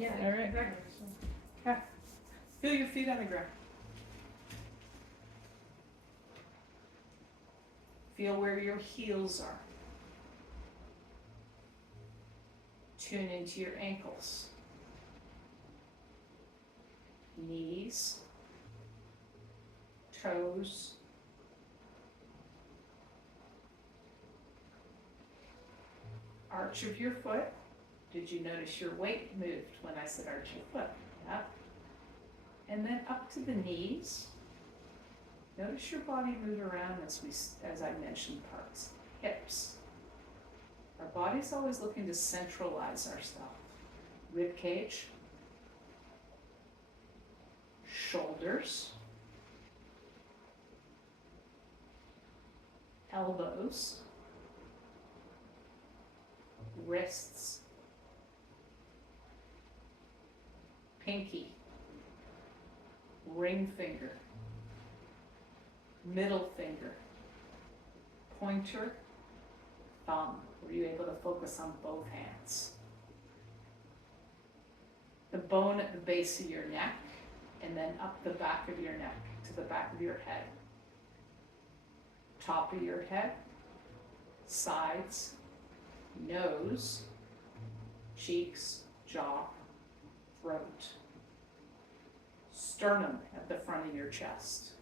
Yeah, All right. exactly. Okay. Feel your feet on the ground. Feel where your heels are. Tune into your ankles, knees, toes, arch of your foot. Did you notice your weight moved when I said arch your foot? Yep. And then up to the knees. Notice your body move around as I mentioned parts. Hips. Our body's always looking to centralize ourselves. Rib cage, shoulders, elbows, wrists, pinky, ring finger, middle finger, pointer, thumb. Were you able to focus on both hands? The bone at the base of your neck, and then up the back of your neck to the back of your head. Top of your head, sides, nose, cheeks, jaw, throat, sternum at the front of your chest,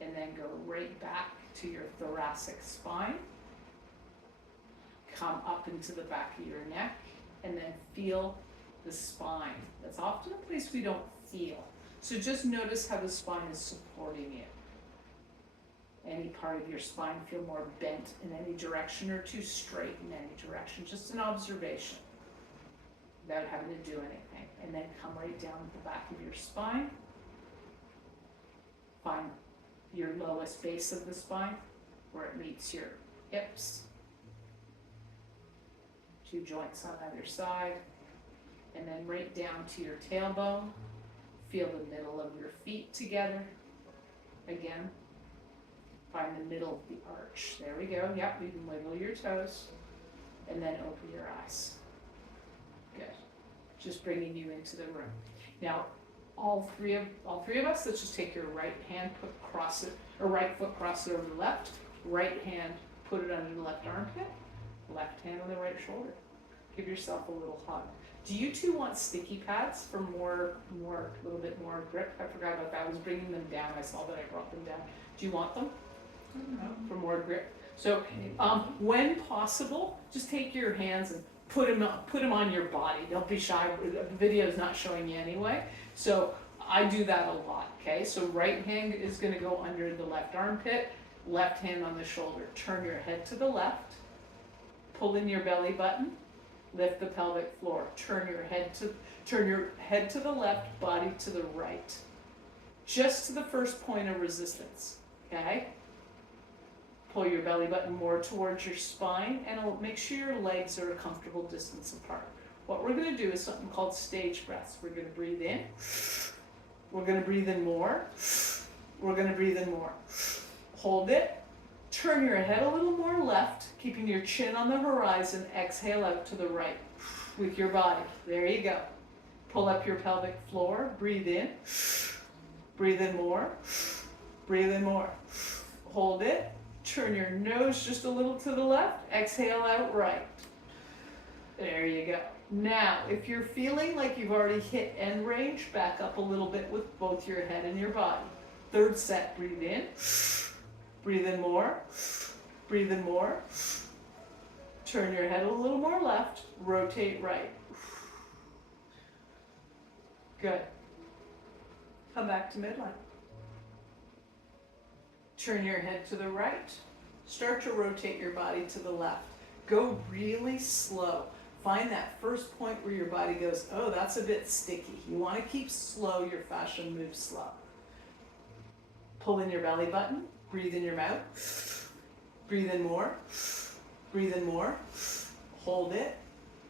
and then go right back to your thoracic spine. Come up into the back of your neck, and then feel the spine. That's often a place we don't feel. So just notice how the spine is supporting you. Any part of your spine feel more bent in any direction or too straight in any direction. Just an observation without having to do anything. And then come right down to the back of your spine. Find your lowest base of the spine where it meets your hips. Two joints on either side. And then right down to your tailbone. Feel the middle of your feet together. Again, find the middle of the arch. There we go. Yep, you can wiggle your toes. And then open your eyes. Good. Just bringing you into the room. Now, all three of us, let's just take your right hand, cross it, or right foot, cross it over the left. Right hand, put it under the left armpit. Left hand on the right shoulder. Give yourself a little hug. Do you two want sticky pads for a little bit more grip? I forgot about that. I was bringing them down. I saw that I brought them down. Do you want them? For more grip? So when possible, just take your hands and put them on your body. Don't be shy. The video is not showing you anyway. So I do that a lot, okay? So right hand is going to go under the left armpit, left hand on the shoulder. Turn your head to the left. Pull in your belly button. Lift the pelvic floor. Turn your head to the left, body to the right. Just to the first point of resistance, okay? Pull your belly button more towards your spine, and make sure your legs are a comfortable distance apart. What we're going to do is something called stage breaths. We're going to breathe in. We're going to breathe in more. We're going to breathe in more. Hold it. Turn your head a little more left, keeping your chin on the horizon. Exhale out to the right with your body. There you go. Pull up your pelvic floor. Breathe in. Breathe in more. Breathe in more. Hold it. Turn your nose just a little to the left. Exhale out right. There you go. Now, if you're feeling like you've already hit end range, back up a little bit with both your head and your body. Third set, breathe in. Breathe in more. Breathe in more. Turn your head a little more left. Rotate right. Good. Come back to midline. Turn your head to the right. Start to rotate your body to the left. Go really slow. Find that first point where your body goes, oh, that's a bit sticky. You want to keep slow, your fascia moves slow. Pull in your belly button. Breathe in your mouth. Breathe in more. Breathe in more. Hold it.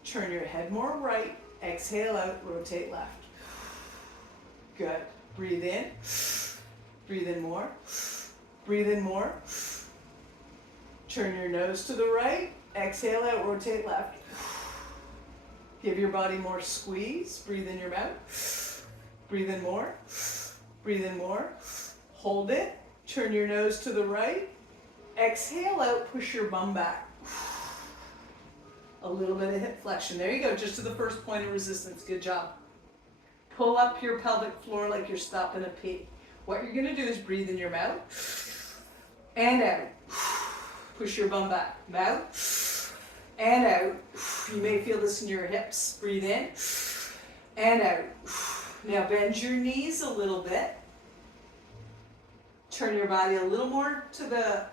Turn your head more right. Exhale out. Rotate left. Good. Breathe in. Breathe in more. Breathe in more. Turn your nose to the right. Exhale out. Rotate left. Give your body more squeeze. Breathe in your mouth. Breathe in more. Breathe in more. Hold it. Turn your nose to the right. Exhale out, push your bum back. A little bit of hip flexion. There you go, just to the first point of resistance. Good job. Pull up your pelvic floor like you're stopping a pee. What you're gonna do is breathe in your mouth and out. Push your bum back. Mouth and out. You may feel this in your hips. Breathe in and out. Now bend your knees a little bit. Turn your body a little more to the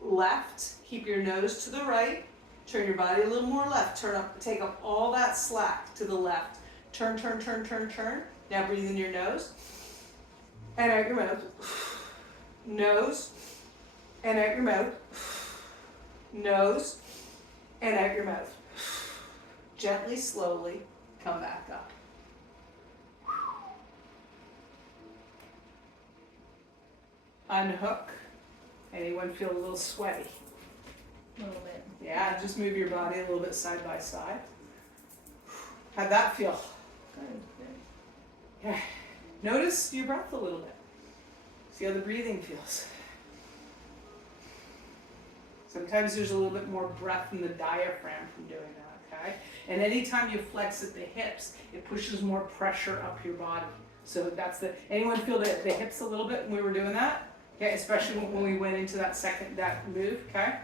left. Keep your nose to the right. Turn your body a little more left. Turn up, take up all that slack to the left. Turn, turn, turn, turn, turn. Now breathe in your nose and out your mouth. Nose and out your mouth. Nose and out your mouth. Gently, slowly come back up. Unhook. Anyone feel a little sweaty? A little bit. Yeah, just move your body a little bit side by side. How'd that feel? Good. Yeah. Notice your breath a little bit. See how the breathing feels. Sometimes there's a little bit more breath in the diaphragm from doing that, okay? And anytime you flex at the hips, it pushes more pressure up your body. So that's anyone feel the hips a little bit when we were doing that? Okay, especially when we went into that move, okay?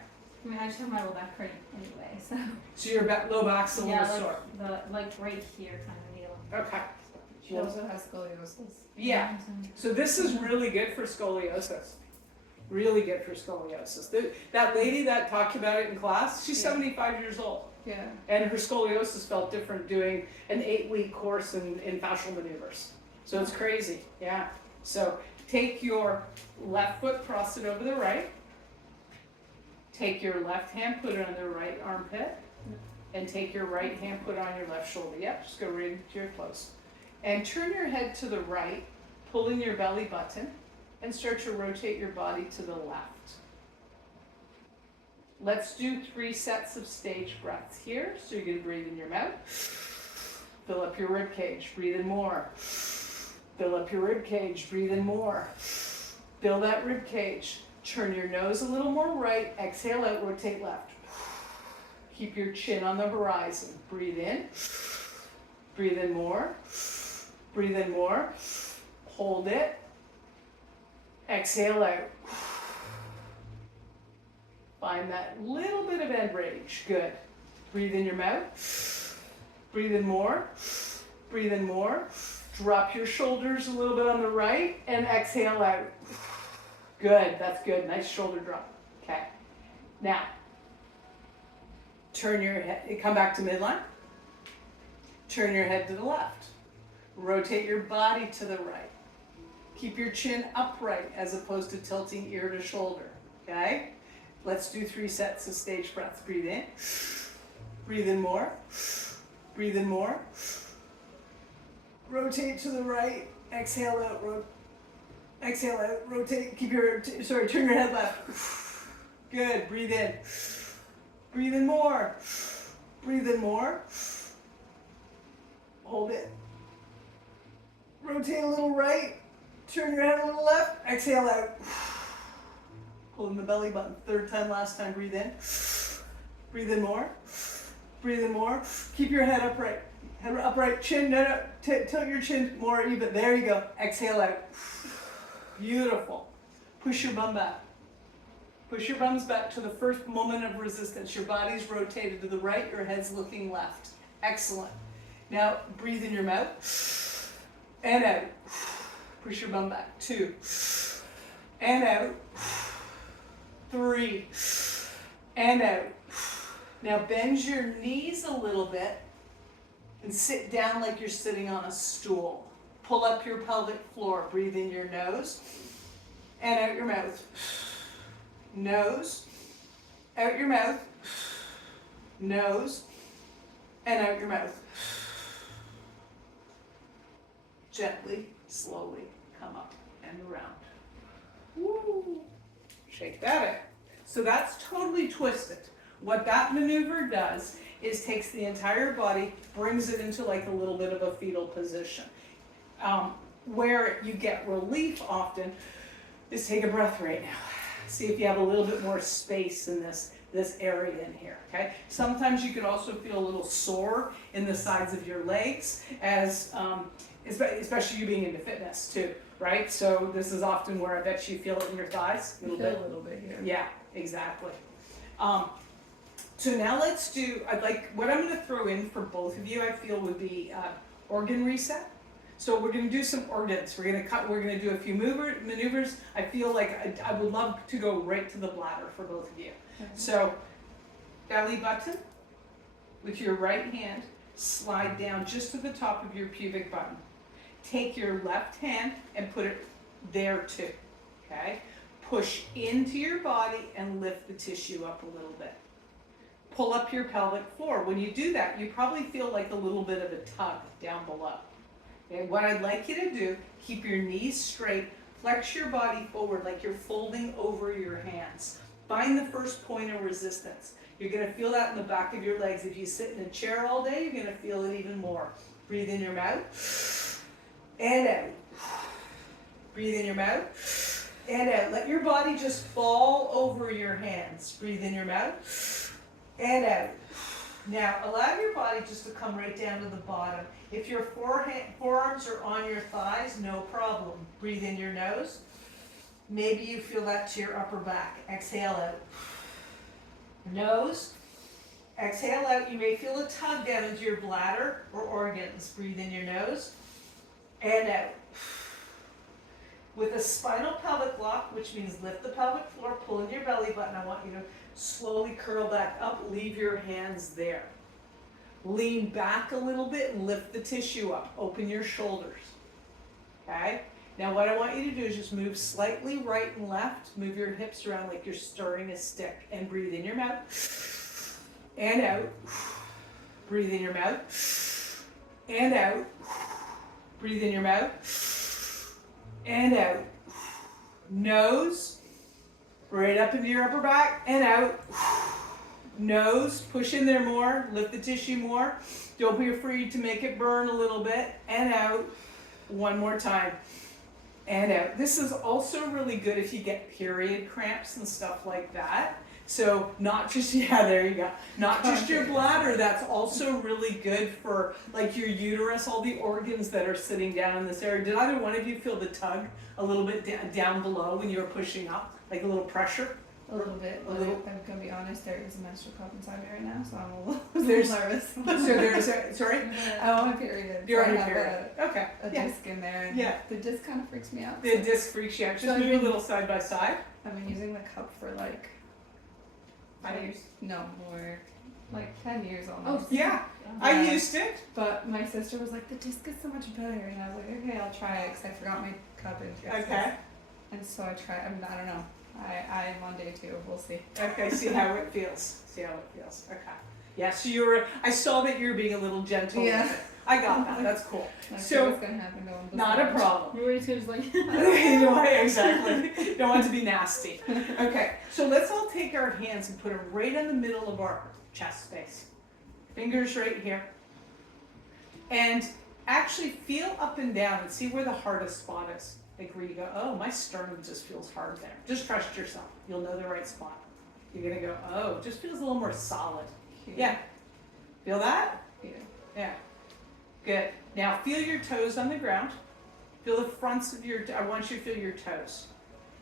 I mean, I just have my low back hurting anyway, so. So your low back's a little sore. Like right here kind of deal. Okay. She also has scoliosis. Yeah. So this is really good for scoliosis. Really good for scoliosis. That lady that talked about it in class, she's 75 years old. Yeah. And her scoliosis felt different doing an 8-week course in fascial maneuvers. So it's crazy, yeah. So take your left foot, cross it over the right. Take your left hand, put it on the right armpit. And take your right hand, put it on your left shoulder. Yep, just go right into your close. And turn your head to the right, pull in your belly button, and start to rotate your body to the left. Let's do 3 sets of stage breaths here. So you're going to breathe in your mouth. Fill up your rib cage. Breathe in more. Fill up your rib cage. Breathe in more. Fill that rib cage. Turn your nose a little more right. Exhale out. Rotate left. Keep your chin on the horizon. Breathe in. Breathe in more. Breathe in more. Hold it. Exhale out. Find that little bit of end range. Good. Breathe in your mouth. Breathe in more. Breathe in more. Drop your shoulders a little bit on the right and exhale out. Good. That's good. Nice shoulder drop. Okay. Now, turn your head. Come back to midline. Turn your head to the left. Rotate your body to the right. Keep your chin upright as opposed to tilting ear to shoulder. Okay? Let's do 3 sets of stage breaths. Breathe in. Breathe in more. Breathe in more. Rotate to the right. Exhale out. Exhale out. Rotate. Keep your, turn your head left. Good. Breathe in. Breathe in more. Breathe in more. Hold it. Rotate a little right. Turn your head a little left. Exhale out. Hold in the belly button. 3rd time, last time. Breathe in. Breathe in more. Breathe in more. Keep your head upright. Head upright. Chin. No. Tilt your chin more even. There you go. Exhale out. Beautiful. Push your bum back. Push your bums back to the first moment of resistance. Your body's rotated to the right. Your head's looking left. Excellent. Now breathe in your mouth and out. Push your bum back. 2 and out. 3 and out. Now bend your knees a little bit and sit down like you're sitting on a stool. Pull up your pelvic floor. Breathe in your nose and out your mouth. Nose, out your mouth. Nose and out your mouth. Gently, slowly come up and around. Woo. Shake that out. So that's totally twisted. What that maneuver does is takes the entire body, brings it into like a little bit of a fetal position. Where you get relief often is take a breath right now. See if you have a little bit more space in this area in here, okay? Sometimes you can also feel a little sore in the sides of your legs, as especially you being into fitness too, right? So this is often where I bet you feel it in your thighs a little bit. A little bit here. Yeah, exactly. So now let's do, what I'm gonna throw in for both of you, I feel would be organ reset. So we're gonna do some organs. We're gonna do a few maneuvers. I feel like I would love to go right to the bladder for both of you. Okay. So belly button, with your right hand, slide down just to the top of your pubic button. Take your left hand and put it there too, okay? Push into your body and lift the tissue up a little bit. Pull up your pelvic floor. When you do that, you probably feel like a little bit of a tug down below. Okay, what I'd like you to do, keep your knees straight, flex your body forward like you're folding over your hands. Find the first point of resistance. You're gonna feel that in the back of your legs. If you sit in a chair all day, you're gonna feel it even more. Breathe in your mouth, and out. Breathe in your mouth, and out. Let your body just fall over your hands. Breathe in your mouth, and out. Now, allow your body just to come right down to the bottom. If your forearms are on your thighs, no problem. Breathe in your nose. Maybe you feel that to your upper back. Exhale out. Nose. Exhale out. You may feel a tug down into your bladder or organs. Breathe in your nose and out. With a spinal pelvic lock, which means lift the pelvic floor, pull in your belly button. I want you to slowly curl back up. Leave your hands there. Lean back a little bit and lift the tissue up. Open your shoulders. Okay? Now what I want you to do is just move slightly right and left. Move your hips around like you're stirring a stick. And breathe in your mouth. And out. Breathe in your mouth. And out. Breathe in your mouth. And out. Nose. Right up into your upper back. And out. Nose, push in there more, lift the tissue more. Don't be afraid to make it burn a little bit. And out. One more time. And out. This is also really good if you get period cramps and stuff like that. So not just, yeah, there you go. Not just your bladder, that's also really good for like your uterus, all the organs that are sitting down in this area. Did either one of you feel the tug a little bit down below when you were pushing up? Like a little pressure? A little bit. A little. I'm gonna be honest. There is a menstrual cup inside me right now, so I'm a little nervous. So there's a, sorry? I'm on my period. You're so on I your have period. Okay. A Yeah. disc in there, and Yeah. the disc kind of freaks me out. The disc freaks you out. Just move a little side by side. I've been using the cup for like 5 years. no more, like 10 years almost. Yeah. I used it. But my sister was like, the disc is so much better, and I was like, okay, I'll try it, because I forgot my cup in Texas. Okay. And so I tried. I don't know. I am on day 2. We'll see. Okay, see how it feels. See how it feels. Okay. Yeah, so you were, I saw that you were being a little gentle Yeah. with it. I got that. That's cool. Not So- sure what's gonna happen going. Not a problem. Everybody's just like, You know, exactly. Don't want to be nasty. Okay, so let's all take our hands and put them right in the middle of our chest space. Fingers right here. And actually feel up and down and see where the hardest spot is. Like where you go, oh, my sternum just feels hard there. Just trust yourself. You'll know the right spot. You're gonna go, oh, it just feels a little more solid. Yeah. Feel that? Yeah. Yeah. Good. Now feel your toes on the ground. Feel the fronts of your, I want you to feel your toes.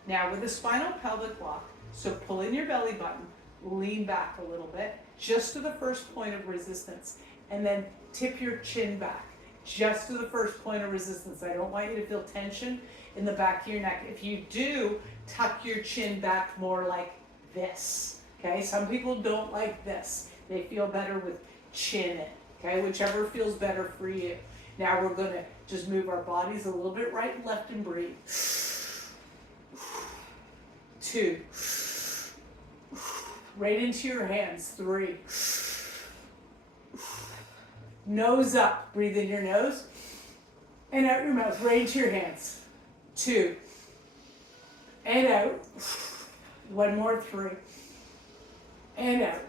Now with the spinal pelvic lock, so pull in your belly button, lean back a little bit, just to the first point of resistance, and then tip your chin back, just to the first point of resistance. I don't want you to feel tension in the back of your neck. If you do, tuck your chin back more like this, okay? Some people don't like this. They feel better with chin in, okay? Whichever feels better for you. Now we're gonna just move our bodies a little bit right and left and breathe. 2. Right into your hands. 3. Nose up. Breathe in your nose. And out your mouth. Right into your hands. 2. And out. One more. 3. And out.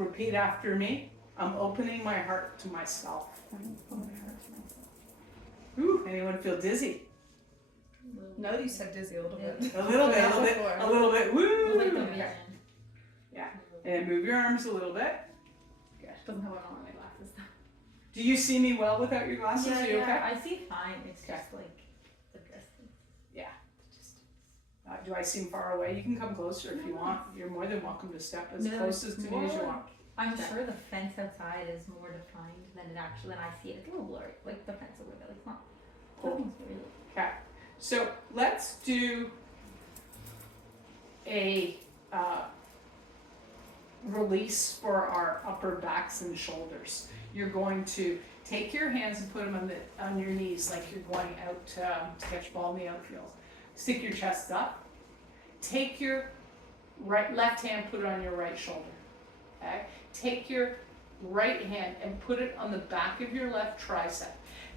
Repeat after me. I'm opening my heart to myself. Ooh, anyone feel dizzy? No, you said dizzy a little bit. A little bit, a little bit, a little bit. Woo! Like the Okay. vision. And move your arms a little bit. Gosh, doesn't help I don't wear my glasses. Do you see me well without your glasses? Are you okay? I see fine. It's Okay. just like the distance. Do I seem far away? You can come closer if you want. You're more than welcome to step as No, close as to me as you more- want. I'm Okay. sure the fence outside is more defined than it actually. When I see it, it's a little blurry. Like the fence over there, like it's not. Cool. Nothing's really. Okay. So let's do a release for our upper backs and shoulders. You're going to take your hands and put them on your knees like you're going out to catch ball in the outfield. Stick your chest up. Take your left hand, put it on your right shoulder. Okay? Take your right hand and put it on the back of your left tricep.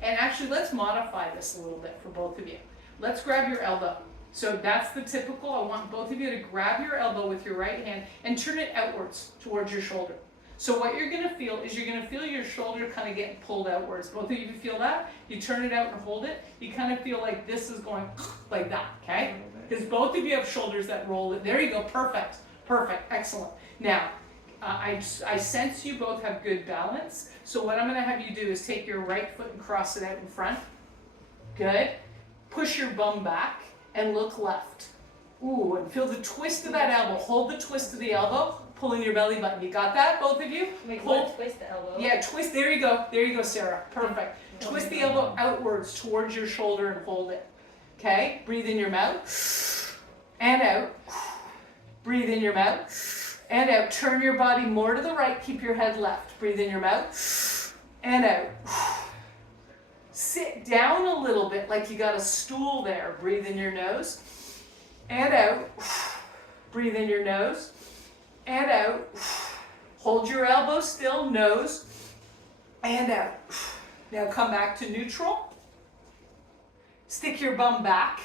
And actually, let's modify this a little bit for both of you. Let's grab your elbow. So that's the typical. I want both of you to grab your elbow with your right hand and turn it outwards towards your shoulder. So what you're going to feel is you're going to feel your shoulder kind of getting pulled outwards. Both of you feel that? You turn it out and hold it. You kind of feel like this is going like that, okay? Because both of you have shoulders that roll it. There you go. Perfect. Perfect. Excellent. Now, I sense you both have good balance. So what I'm going to have you do is take your right foot and cross it out in front. Good. Push your bum back and look left. Ooh, and feel the twist of that elbow. Hold the twist of the elbow. Pull in your belly button. You got that, both of you? Wait, Pull. what? Twist the elbow. Yeah, twist. There you go. There you go, Sarah. Perfect. Twist the elbow outwards towards your shoulder and hold it. Okay? Breathe in your mouth. And out. Breathe in your mouth. And out. Turn your body more to the right. Keep your head left. Breathe in your mouth. And out. Sit down a little bit like you got a stool there. Breathe in your nose. And out. Breathe in your nose. And out. Hold your elbow still, nose. And out. Now come back to neutral. Stick your bum back.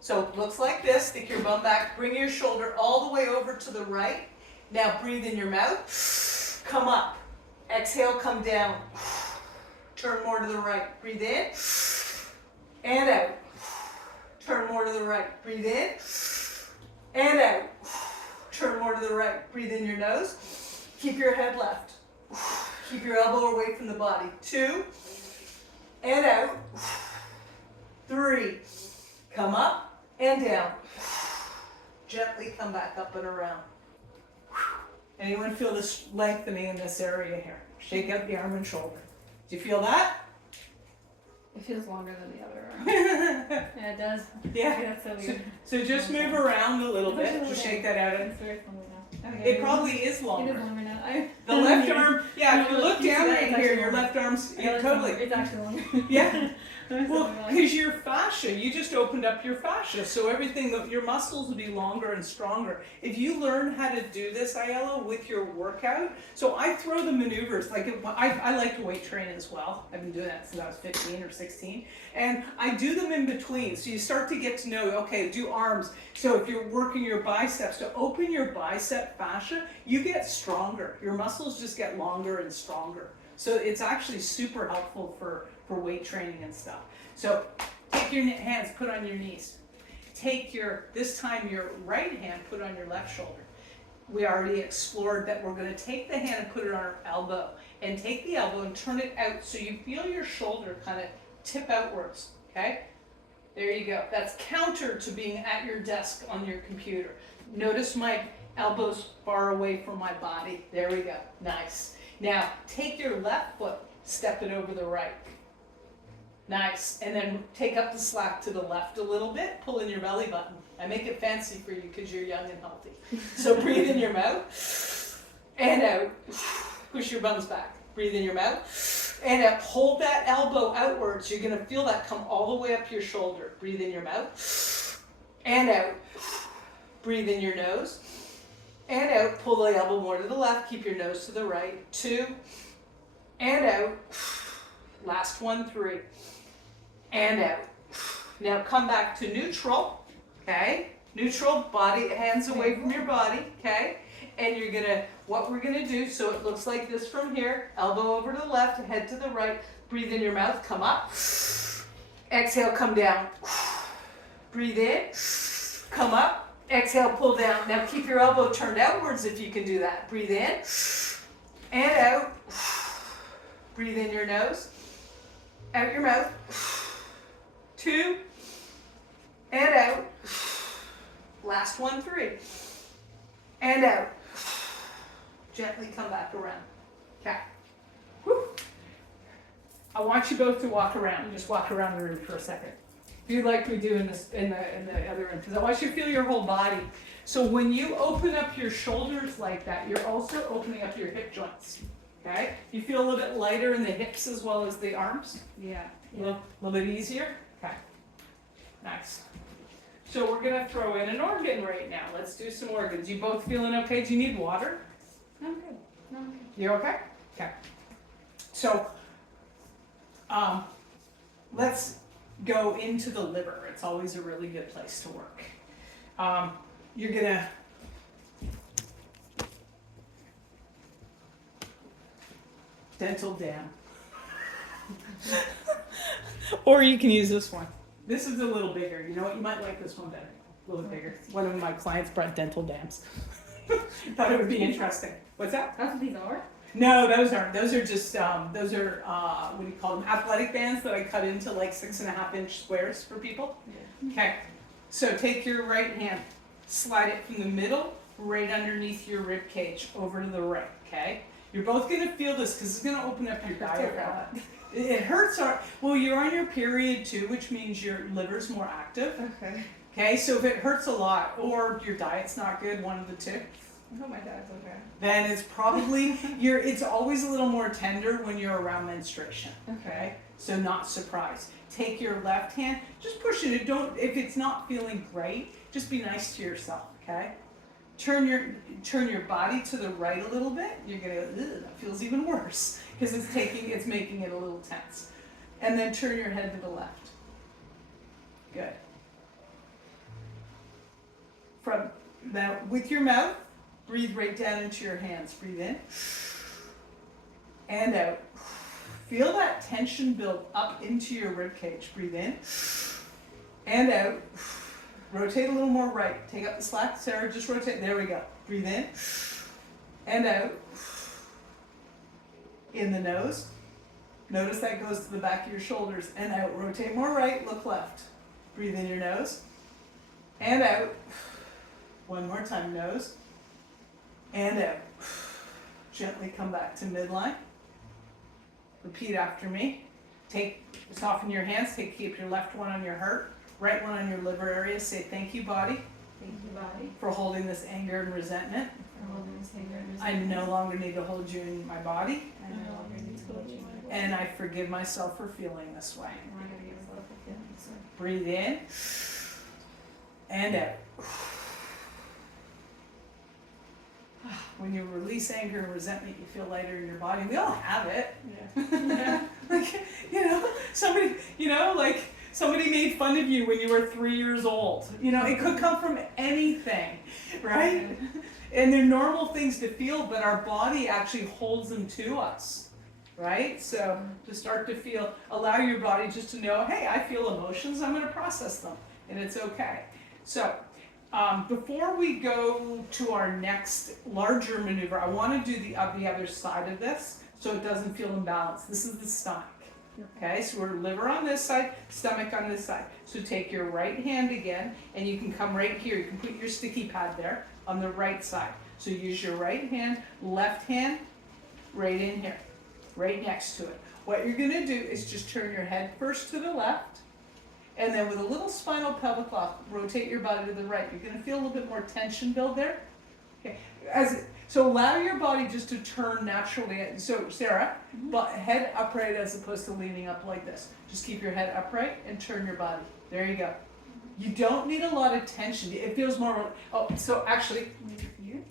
So it looks like this. Stick your bum back. Bring your shoulder all the way over to the right. Now breathe in your mouth. Come up. Exhale, come down. Turn more to the right. Breathe in. And out. Turn more to the right. Breathe in. And out. Turn more to the right. Breathe in your nose. Keep your head left. Keep your elbow away from the body. 2. And out. 3. Come up and down. Gently come back up and around. Anyone feel this lengthening in this area here? Shake out the arm and shoulder. Do you feel that? It feels longer than the other arm. Yeah, it does. Yeah. That's so weird. So just move around a little bit. Just shake that out. It's very longer now. Okay. It probably is It longer. is longer now. The left arm, yeah, if you No, look you see down that? right It's here, actually your longer. left arm's, Yeah, yeah, it's totally. longer. It's actually longer. Yeah. It's Well, longer. because your fascia, you just opened up your fascia, so everything, your muscles will be longer and stronger. If you learn how to do this, Ayala, with your workout, so I throw the maneuvers, like I like to weight train as well. I've been doing that since I was 15 or 16, and I do them in between. So you start to get to know, okay, do arms. So if you're working your biceps, to open your bicep fascia, you get stronger. Your muscles just get longer and stronger. So it's actually super helpful for weight training and stuff. So take your hands, put on your knees. Take this time your right hand, put on your left shoulder. We already explored that we're going to take the hand and put it on our elbow. And take the elbow and turn it out so you feel your shoulder kind of tip outwards, okay? There you go. That's counter to being at your desk on your computer. Notice my elbows far away from my body. There we go. Nice. Now, take your left foot, step it over the right. Nice. And then take up the slack to the left a little bit, pull in your belly button. I make it fancy for you because you're young and healthy. So breathe in your mouth and out. Push your bums back. Breathe in your mouth and out. Hold that elbow outwards. You're going to feel that come all the way up your shoulder. Breathe in your mouth and out. Breathe in your nose and out. Pull the elbow more to the left. Keep your nose to the right. 2 and out. Last one, 3 and out. Now come back to neutral, okay? Neutral, body, hands away from your body, okay? And you're gonna what we're gonna do, so it looks like this from here, elbow over to the left, head to the right, breathe in your mouth, come up. Exhale, come down. Breathe in, come up, exhale, pull down. Now keep your elbow turned outwards if you can do that. Breathe in and out. Breathe in your nose, out your mouth. 2 and out. Last one, 3 and out. Gently come back around. Okay. Whew. I want you both to walk around. Just walk around the room for a second. Do like we do in the other room, because I want you to feel your whole body. So when you open up your shoulders like that, you're also opening up your hip joints. Okay? You feel a little bit lighter in the hips as well as the arms. Yeah. A little bit easier. Okay. Nice. So we're gonna throw in an organ right now. Let's do some organs. You both feeling okay? Do you need water? I'm good. No, I'm good. You're okay? Okay. So, let's go into the liver. It's always a really good place to work. You're gonna dental dam. Or you can use this one. This is a little bigger. You know what? You might like this one better. A little bit bigger. One of my clients brought dental dams. Thought it would be interesting. What's that? That's what these are? No, those aren't. Those are just, what do you call them? Athletic bands that I cut into like 6.5-inch squares for people. Okay. So take your right hand, slide it from the middle, right underneath your rib cage, over to the right. Okay. You're both gonna feel this because it's gonna open up your diaphragm. It hurts. Well, you're on your period too, which means your liver's more active. Okay. Okay. So if it hurts a lot, or your diet's not good, one of the two. I hope my dad's okay. Then it's probably it's always a little more tender when you're around menstruation. Okay? So not surprised. Take your left hand, just push it. If it's not feeling great, just be nice to yourself, okay? Turn your body to the right a little bit. You're gonna that feels even worse because it's making it a little tense. And then turn your head to the left. Good. From now with your mouth, breathe right down into your hands. Breathe in and out. Feel that tension build up into your rib cage. Breathe in and out. Rotate a little more right. Take up the slack. Sarah, just rotate. There we go. Breathe in and out. In the nose. Notice that goes to the back of your shoulders and out. Rotate more right. Look left. Breathe in your nose and out. One more time. Nose and out. Gently come back to midline. Repeat after me. Soften your hands. Keep your left one on your heart, right one on your liver area. Say thank you, body. Thank you, body. For holding this anger and resentment. For holding this anger and I resentment. no longer need to hold you in my body. I no longer need to hold you in my body. And I forgive myself for feeling this way. And I'm gonna give myself a feeling this way. Breathe in and out. When you release anger and resentment, you feel lighter in your body. We all have it. Yeah. Like, somebody made fun of you when you were 3 years old. It could come from anything, right? And they're normal things to feel, but our body actually holds them to us, right? So to start to allow your body just to know, hey, I feel emotions, I'm going to process them, and it's okay. So before we go to our next larger maneuver, I want to do the other side of this so it doesn't feel imbalanced. This is the stomach. Okay, so we're liver on this side, stomach on this side. So take your right hand again, and you can come right here. You can put your sticky pad there on the right side. So use your right hand, left hand, right in here, right next to it. What you're going to do is just turn your head first to the left, and then with a little spinal pelvic lock, rotate your body to the right. You're going to feel a little bit more tension build there. Okay. So allow your body just to turn naturally. So Sarah, head upright as opposed to leaning up like this. Just keep your head upright and turn your body. There you go. You don't need a lot of tension. It feels more, so actually, Here?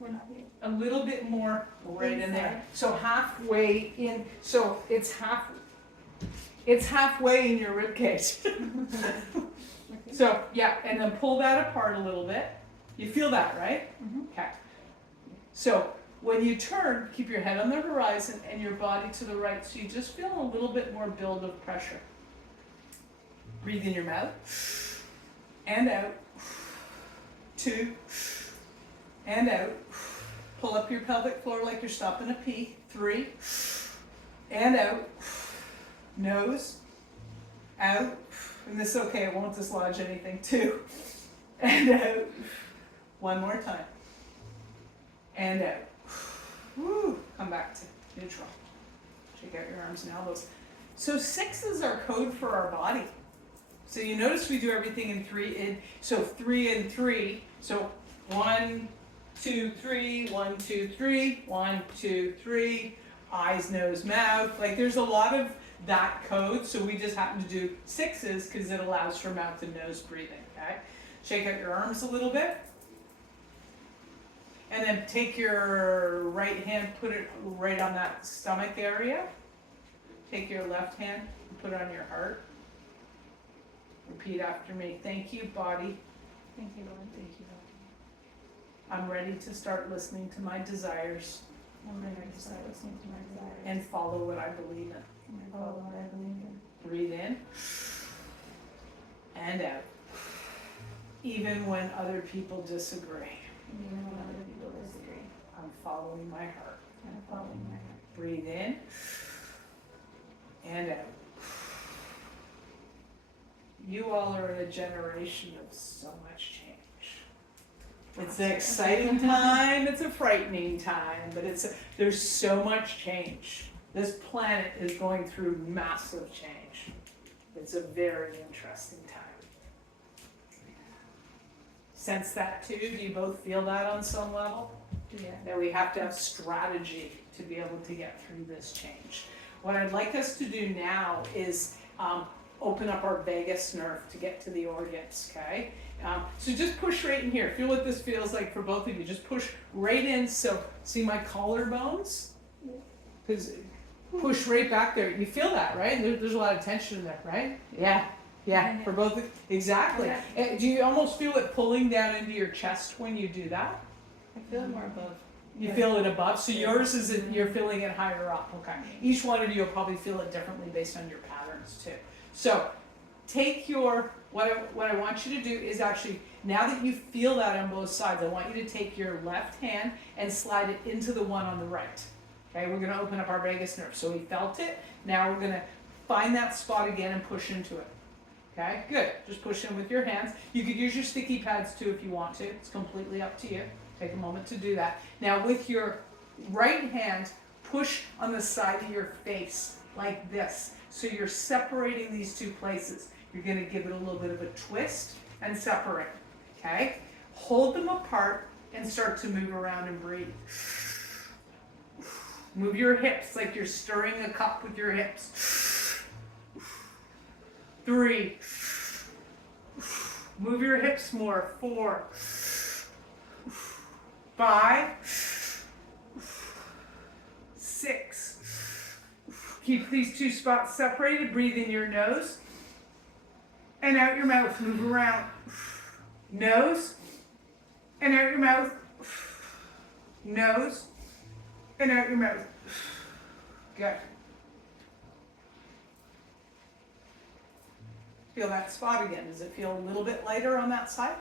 We're not here. a little bit more right in there. So halfway in, so it's halfway in your rib cage. So yeah, and then pull that apart a little bit. You feel that, right? Mm-hmm. Okay. So When you turn, keep your head on the horizon and your body to the right, so you just feel a little bit more build of pressure. Breathe in your mouth, and out. 2, and out. Pull up your pelvic floor like you're stopping a pee. 3, and out. Nose, out. And this is okay, it won't dislodge anything. 2, and out. One more time. And out. Woo. Come back to neutral. Shake out your arms and elbows. So 6 is our code for our body. So you notice we do everything in 3. So 3 and 3. So 1, 2, 3, 1, 2, 3, 1, 2, 3. Eyes, nose, mouth. Like there's a lot of that code. So we just happen to do 6s because it allows for mouth and nose breathing. Okay. Shake out your arms a little bit. And then take your right hand, put it right on that stomach area. Take your left hand and put it on your heart. Repeat after me. Thank you, body. Thank you, Lord. Thank you, body. I'm ready to start listening to my desires I'm ready to start listening to my desires. and follow what I believe in. And follow what I believe in. Breathe in and out. Even when other people disagree, Even when other people disagree. I'm following my heart. I'm following my heart. Breathe in and out. You all are in a generation of so much change. It's an exciting time, it's a frightening time, but there's so much change. This planet is going through massive change. It's a very interesting time. Sense that too? Do you both feel that on some level? Yeah. That we have to have strategy to be able to get through this change. What I'd like us to do now is open up our vagus nerve to get to the organs, okay? So just push right in here. Feel what this feels like for both of you. Just push right in. So see my collarbones? Because push right back there. You feel that, right? There's a lot of tension in there, right? Yeah, for both. Exactly. Do you almost feel it pulling down into your chest when you do that? I feel it more above. You feel it above, so yours is you're feeling it higher up. Okay. Each one of you will probably feel it differently based on your patterns too. So take your what I want you to do is actually, now that you feel that on both sides, I want you to take your left hand and slide it into the one on the right. Okay, we're going to open up our vagus nerve. So we felt it. Now we're going to find that spot again and push into it. Okay, good. Just push in with your hands. You could use your sticky pads too if you want to. It's completely up to you. Take a moment to do that. Now with your right hand, push on the side of your face like this. So you're separating these two places. You're going to give it a little bit of a twist and separate. Okay? Hold them apart and start to move around and breathe. Move your hips like you're stirring a cup with your hips. 3. Move your hips more. 4. 5. 6. Keep these two spots separated. Breathe in your nose and out your mouth. Move around. Nose and out your mouth. Nose and out your mouth. Good. Feel that spot again. Does it feel a little bit lighter on that side?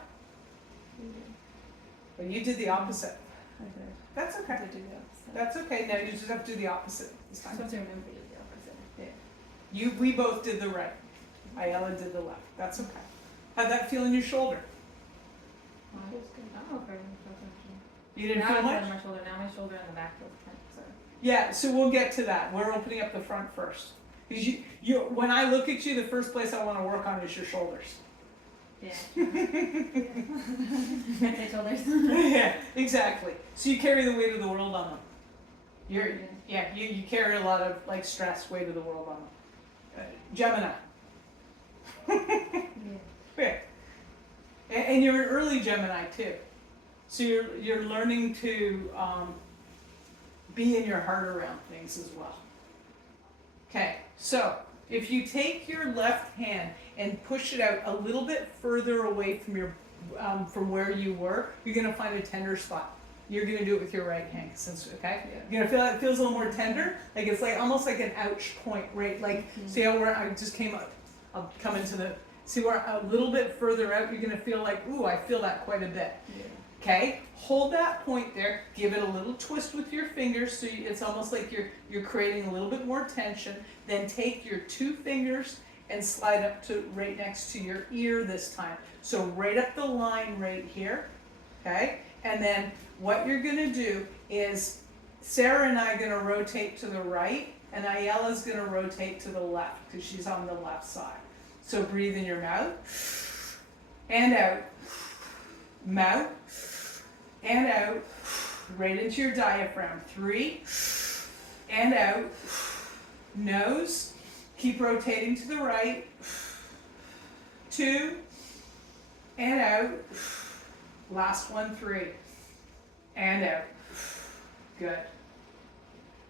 Well, you did the opposite. I did. That's I okay. did do the opposite. That's okay. Now you just have to do the opposite this time. So to remember to do the opposite. We both did the right. Ayala did the left. That's okay. How'd that feel in your shoulder? Feels good. I don't know if I really felt anything. You didn't Now feel I much? feel my shoulder. Now my shoulder and the back feels tense. So. Yeah, so we'll get to that. We're opening up the front first. Because when I look at you, the first place I want to work on is your shoulders. Yeah. Can't say shoulders. Yeah, exactly. So you carry the weight of the world on them. You carry a lot of like stress, weight of the world on them. Gemini. Yeah. And you're an early Gemini too. So you're learning to be in your heart around things as well. Okay, so if you take your left hand and push it out a little bit further away from your from where you were, you're going to find a tender spot. you're gonna do it with your right hand, since, okay? Yeah. You're gonna feel it feels a little more tender, like it's like almost like an ouch point, right? Like, see how where I just came up, I'll come into the, see where a little bit further out, you're gonna feel like, ooh, I feel that quite a bit. Yeah. Okay, hold that point there, give it a little twist with your fingers so it's almost like you're creating a little bit more tension. Then take your 2 fingers and slide up to right next to your ear this time. So right up the line right here, okay? And then what you're gonna do is Sarah and I are gonna rotate to the right and Ayala's gonna rotate to the left because she's on the left side. So breathe in your mouth and out, mouth and out, right into your diaphragm. 3, and out, nose, keep rotating to the right, 2, and out, last one, 3, and out. Good.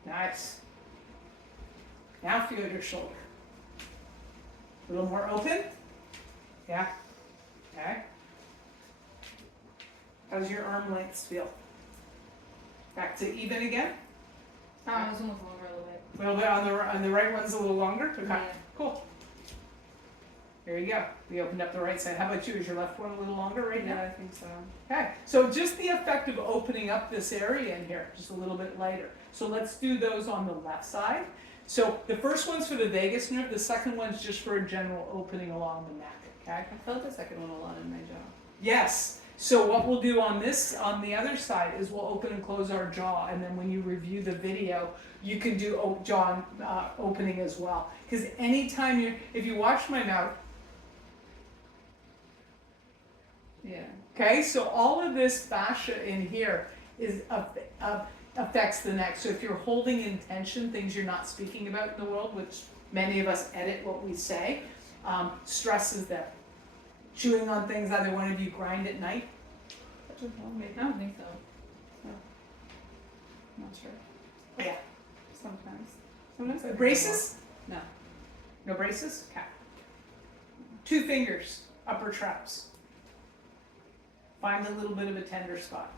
Nice. Now feel your shoulder. A little more open. Yeah. Okay. How's your arm lengths feel? Back to even again. It was almost longer a little bit. A little bit on the right one's a little longer. Okay. Yeah. Cool. There you go. We opened up the right side. How about you? Is your left one a little longer right now? Yeah, I think so. Okay. So just the effect of opening up this area in here, just a little bit lighter. So let's do those on the left side. So the first one's for the vagus nerve. The second one's just for a general opening along the neck. Okay. I felt the second one a lot in my jaw. Yes. So what we'll do on the other side is we'll open and close our jaw, and then when you review the video, you can do jaw opening as well. Because anytime if you watch my mouth, Yeah. okay, so all of this fascia in here affects the neck. So if you're holding in tension, things you're not speaking about in the world, which many of us edit what we say, stress is there. Chewing on things, either one of you grind at night. Maybe. I don't think so. Not sure. Yeah. Sometimes. Sometimes I Braces? No. No braces? Okay. 2 fingers, upper traps. Find a little bit of a tender spot.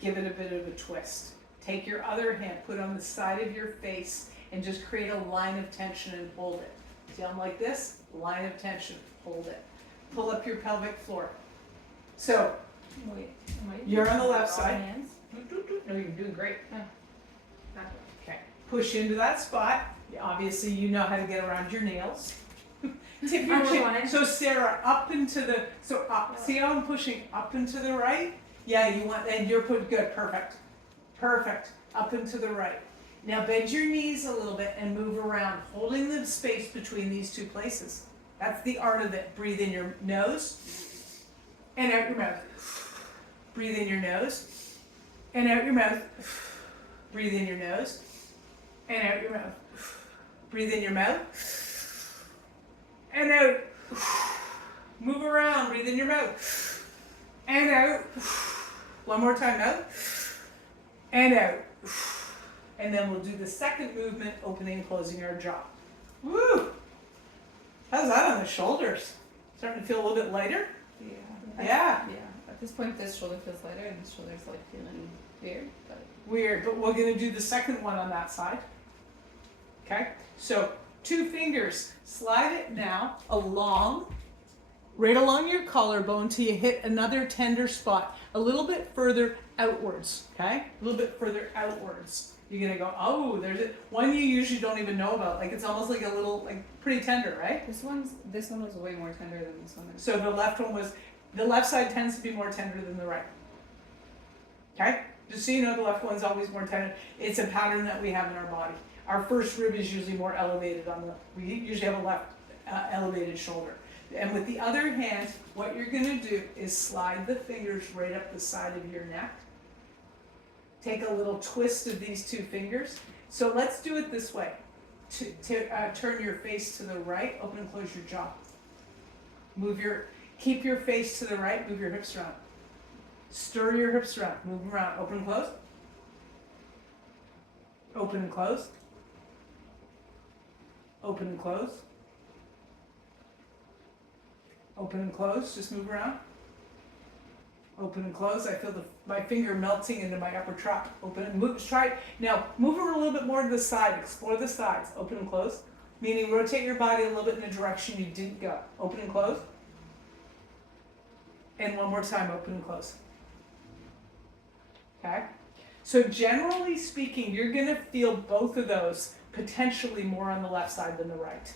Give it a bit of a twist. Take your other hand, put it on the side of your face, and just create a line of tension and hold it. See, I'm like this, line of tension, hold it. Pull up your pelvic floor. So, Wait, You're on the left all side. hands? no, you're doing great. That way. Okay. Push into that spot. Obviously, you know how to get around your nails. Tip your I was chin. wanting- So Sarah, up into the, so up. See how I'm pushing up and to the right? Yeah, you want, and you're put good, perfect. Perfect. Up and to the right. Now bend your knees a little bit and move around, holding the space between these 2 places. That's the art of it. Breathe in your nose and out your mouth. Breathe in your nose and out your mouth. Breathe in your nose and out your mouth. Breathe in your mouth and out. Move around. Breathe in your mouth and out. One more time, out and out. And then we'll do the second movement, opening and closing our jaw. Woo! How's that on the shoulders? Starting to feel a little bit lighter? Yeah. Yeah. Yeah. At this point, this shoulder feels lighter, and this shoulder's like feeling weird, but. Weird, but we're gonna do the second one on that side. Okay? So 2 fingers, slide it now along, right along your collarbone till you hit another tender spot, a little bit further outwards, okay? A little bit further outwards. You're gonna go, oh, there's one you usually don't even know about. Like it's almost like a little, like pretty tender, right? This one was way more tender than this one. So the left side tends to be more tender than the right. Okay? Just so you know, the left one's always more tender. It's a pattern that we have in our body. Our first rib is usually more elevated we usually have a left elevated shoulder. And with the other hand, what you're gonna do is slide the fingers right up the side of your neck. Take a little twist of these 2 fingers. So let's do it this way. Turn your face to the right, open and close your jaw. Keep your face to the right, move your hips around. Stir your hips around, move them around, open and close. Open and close. Open and close. Open and close, just move around. Open and close. I feel my finger melting into my upper trap. Open and move. Try it. Now, move it a little bit more to the side. Explore the sides. Open and close. Meaning rotate your body a little bit in a direction you didn't go. Open and close. And one more time, open and close. Okay? So generally speaking, you're going to feel both of those potentially more on the left side than the right.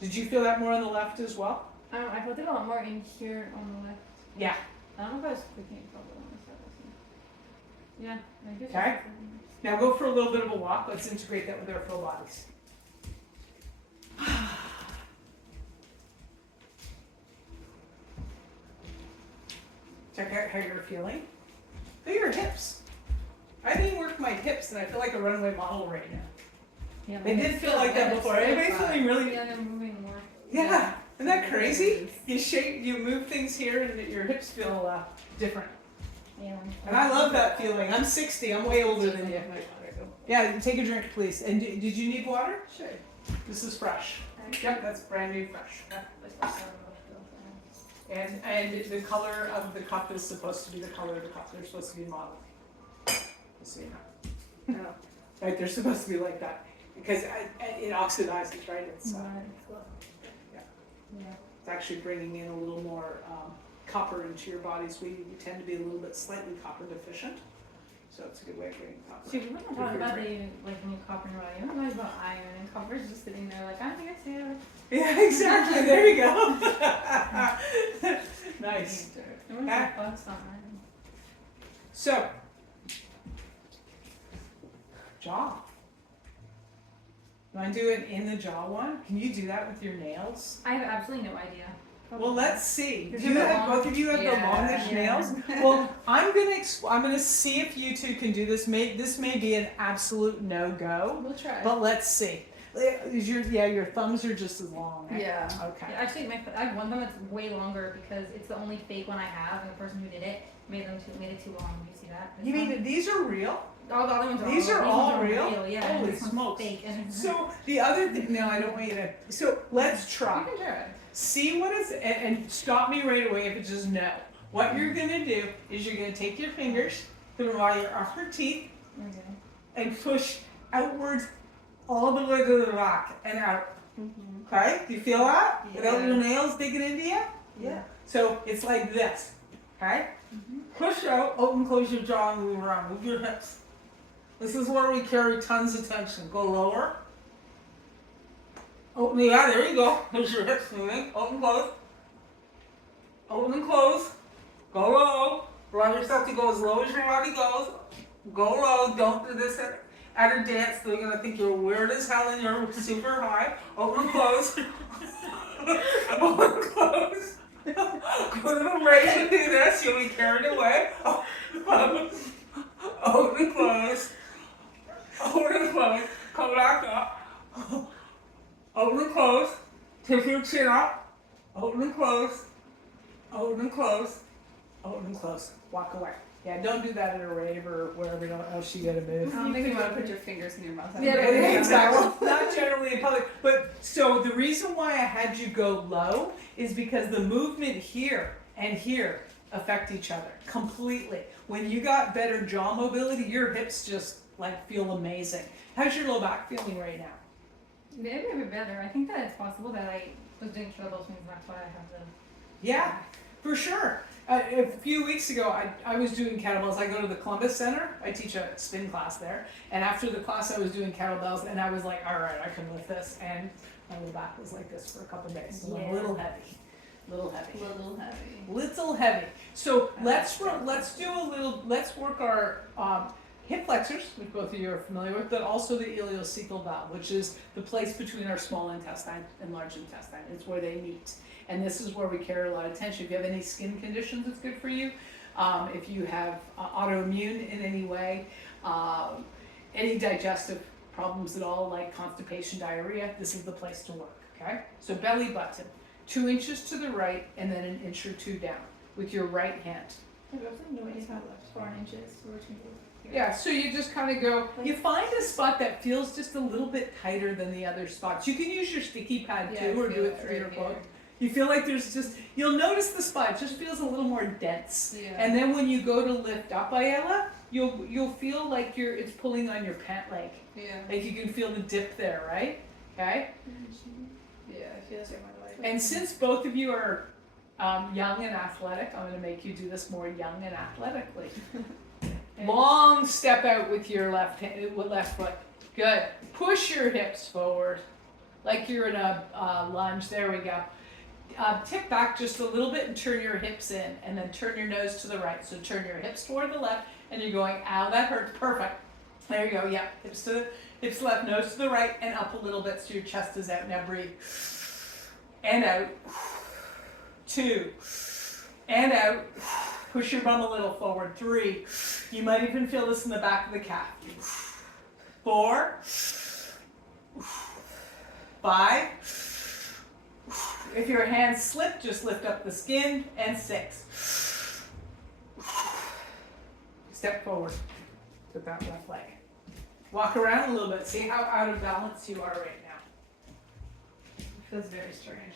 Did you feel that more on the left as well? I felt it a lot more in here on the left. Yeah. I don't know if I was clicking probably on this side. Yeah. I guess Okay. Now go for a little bit of a walk. Let's integrate that with our full bodies. Check out how you're feeling. Feel your hips. I didn't work my hips and I feel like a runway model right now. Yeah, They did feel like that before. Anybody feeling really? Yeah, they're moving more. Yeah. Isn't that crazy? You move things here and your hips feel different. Yeah. And I love that feeling. I'm 60. I'm way older than you. Yeah, take a drink, please. And did you need water? Sure. This is fresh. Yep, that's brand new fresh. And the color of the cup is supposed to be the color of the cup. They're supposed to be modeled. Just so you know. Right, they're supposed to be like that. Because it oxidizes, right? It's it's actually bringing in a little more copper into your bodies. We tend to be a little bit slightly copper deficient. So it's a good way of bringing copper. So you wouldn't talk about the like new copper in your body. You don't know about iron and copper's just sitting there like I think I see it. Yeah, exactly. There you go. Nice. So, jaw. Want to do it in the jaw one? Can you do that with your nails? I have absolutely no idea. Well, let's see. Is Do you it have, long? both of you have the longish nails? Well, I'm gonna see if you two can do this. This may be an absolute no-go, We'll try. but let's see. Is your thumbs are just as long. Eh? Yeah. Okay. Yeah, actually, I have one thumb that's way longer because it's the only fake one I have, and the person who did it made it too long. Do you see that? This You mean one? that these are real? All the other ones are These are all ones real? Yeah. Holy and this one's smokes. Fake. And So the other thing, no, I don't want you to. So let's try. you can try. See what is, and stop me right away if it's just no. What you're gonna do is you're gonna take your fingers through your upper teeth Okay. and push outwards all the way to the rock and out. Mm-hmm. Okay? Do you feel that? Yeah. Without your nails digging into you? Yeah. So it's like this. Okay? Mm-hmm. Push out, open, close your jaw, and move around. Move your hips. This is where we carry tons of tension. Go lower. Open, yeah, there you go. There's your hips moving. Open, close. Open and close. Go low. Allow yourself to go as low as your body goes. Go low. Don't do this at a dance. They're going to think you're weird as hell and you're super high. Open and close. Open and close. Go to the right and do this. You'll be carried away. Open and close. Open and close. Come back up. Open and close. Tip your chin up. Open and close. Open and close. Open and close. Walk away. Yeah, don't do that at a rave or wherever else you gotta move. I don't think you want to put your fingers in your mouth. Yeah, exactly. Not generally in public. But so the reason why I had you go low is because the movement here and here affect each other completely. When you got better jaw mobility, your hips just like feel amazing. How's your low back feeling right now? Maybe a bit better. I think that it's possible that I was doing kettlebell swings. That's why I have the. Yeah, for sure. A few weeks ago, I was doing kettlebells. I go to the Columbus Center. I teach a spin class there. And after the class, I was doing kettlebells, and I was like, all right, I can lift this. And my low back was like this for a couple of days. So Yeah. a little heavy. Little heavy. Little heavy. Little heavy. So let's work our hip flexors, which both of you are familiar with, but also the ileocecal valve, which is the place between our small intestine and large intestine. It's where they meet. And this is where we carry a lot of tension. If you have any skin conditions, it's good for you. If you have autoimmune in any way, any digestive problems at all, like constipation, diarrhea, this is the place to work, okay? So belly button, 2 inches to the right and then an inch or two down with your right hand. I've also noticed how left 4 inches. So which one? Yeah, so you just kind of go, you find a spot that feels just a little bit tighter than the other spots. You can use your sticky pad too, or do it through your quote. You feel like there's just, you'll notice the spine just feels a little more dense. Yeah. And then when you go to lift up, Ayala, you'll feel like it's pulling on your pant leg. Yeah. Like you can feel the dip there, right? Okay? Yeah, it feels like my life. And since both of you are young and athletic, I'm going to make you do this more young and athletically. Long step out with your left foot. Good. Push your hips forward, like you're in a lunge. There we go. Tip back just a little bit and turn your hips in, and then turn your nose to the right. So turn your hips toward the left, and you're going, ow, that hurts. Perfect. There you go. Yeah. Hips left, nose to the right, and up a little bit so your chest is out. Now breathe. And out. 2. And out. Push your bum a little forward. 3. You might even feel this in the back of the calf. 4. 5. If your hands slip, just lift up the skin. And 6. Step forward with that left leg. Walk around a little bit. See how out of balance you are right now. Feels very strange.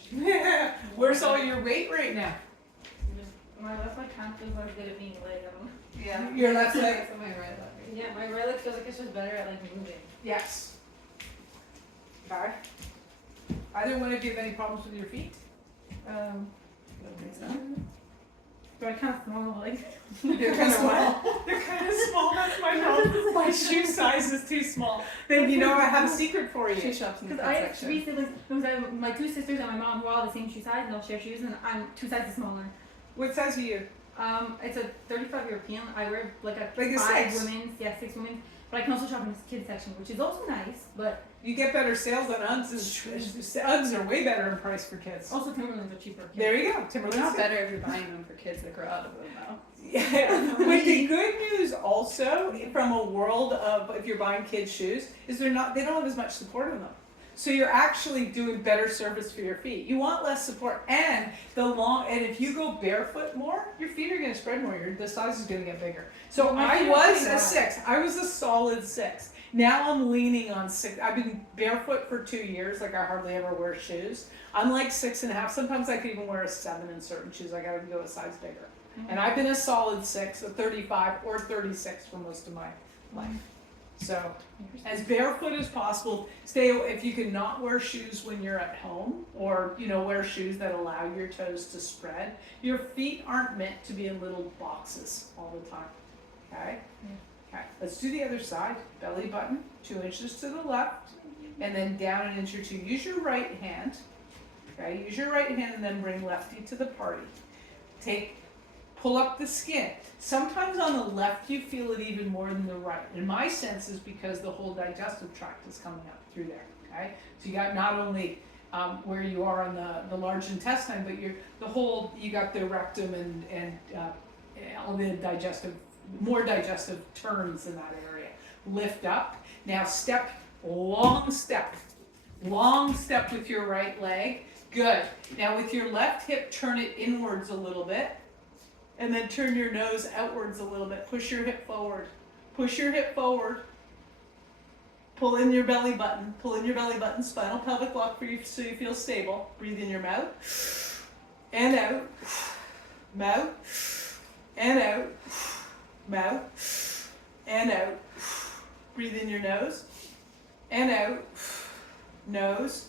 Where's all your weight right now? My left leg kind of feels like good at being leg. Yeah. Your left leg? So my right leg. Yeah, my right leg feels like it's just better at like moving. Yes. Okay. Either one of you have any problems with your feet? Don't think so. But I kind of small like. They're kind of what? They're kind of small. That's my problem. My shoe size is too small. Then you know I have a secret for you. Shoe shops in the Because I have section. 3 siblings. Because I have my 2 sisters and my mom who are all the same shoe size, and they'll share shoes, and I'm 2 sizes smaller. What size are you? It's a 35 European. I wear like a Like a 5 6. women's, 6 women's. But I can also shop in this kids section, which is also nice. But You get better sales on Uggs. Uggs are way better in price for kids. also Timberlands are cheaper. There you go. It's Timberlands. not better if you're buying them for kids that grow out of them though. Yeah. But the good news also from a world of if you're buying kids shoes is they don't have as much support in them. So you're actually doing better service for your feet. You want less support and if you go barefoot more, your feet are going to spread more. The size is going to get bigger. So My I feet are was pretty a bad. 6. I was a solid 6. Now I'm leaning on 6. I've been barefoot for 2 years. Like I hardly ever wear shoes. I'm like 6.5. Sometimes I could even wear a 7 in certain shoes. I got to go a size bigger. And I've been a solid 6, a 35 or 36 for most of my life. So as barefoot as possible. If you can not wear shoes when you're at home, or wear shoes that allow your toes to spread. Your feet aren't meant to be in little boxes all the time. Okay? Okay. Let's do the other side. Belly button, 2 inches to the left, and then down an inch or 2. Use your right hand. Okay, use your right hand and then bring lefty to the party. Pull up the skin. Sometimes on the left you feel it even more than the right. And my sense is because the whole digestive tract is coming up through there. Okay, so you got not only where you are on the large intestine, but you got the rectum and all the more digestive turns in that area. Lift up. Now long step with your right leg. Good. Now with your left hip, turn it inwards a little bit. And then turn your nose outwards a little bit. Push your hip forward. Push your hip forward. Pull in your belly button. Pull in your belly button. Spinal pelvic lock for you so you feel stable. Breathe in your mouth. And out. Mouth. And out. Mouth. And out. Breathe in your nose. And out. Nose.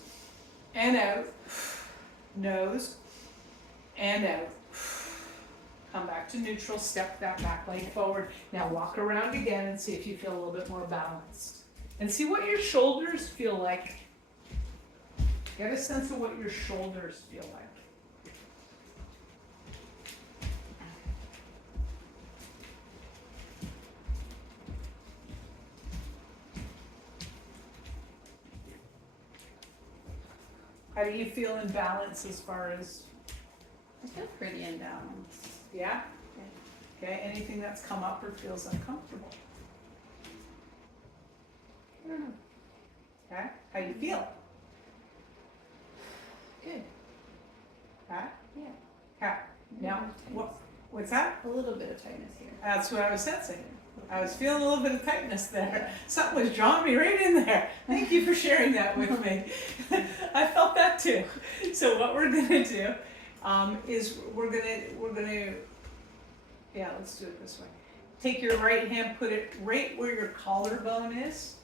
And out. Nose. And out. Come back to neutral, step that back leg forward. Now walk around again and see if you feel a little bit more balanced. And see what your shoulders feel like. Get a sense of what your shoulders feel like. How do you feel in balance as far as, I feel pretty in balance. yeah? Okay, anything that's come up or feels uncomfortable? I don't know. Okay, how you feel? Good. Okay? Yeah. Okay, now, what's that? A little bit of tightness here. That's what I was sensing. I was feeling a little bit of tightness there. Something was drawing me right in there. Thank you for sharing that with me. I felt that too. So what we're gonna do is we're gonna yeah, let's do it this way. Take your right hand, put it right where your collarbone is.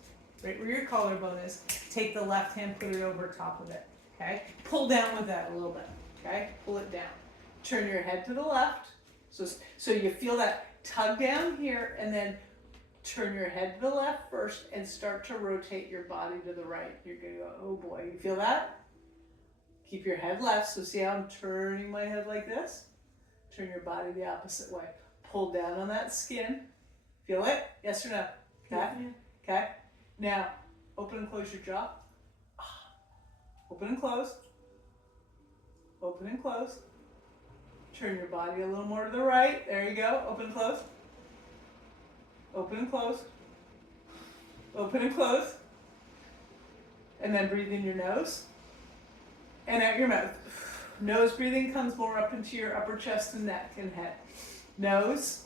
Right where your collarbone is. Take the left hand, put it over top of it. Okay? Pull down with that a little bit. Okay? Pull it down. Turn your head to the left. So you feel that tug down here, and then turn your head to the left first and start to rotate your body to the right. You're gonna go, oh boy, you feel that? Keep your head left, so see how I'm turning my head like this? Turn your body the opposite way. Pull down on that skin. Feel it? Yes or no? Okay? Okay? Now, open and close your jaw. Open and close. Open and close. Turn your body a little more to the right. There you go. Open and close. Open and close. Open and close. And then breathe in your nose and out your mouth. Nose breathing comes more up into your upper chest and neck and head. Nose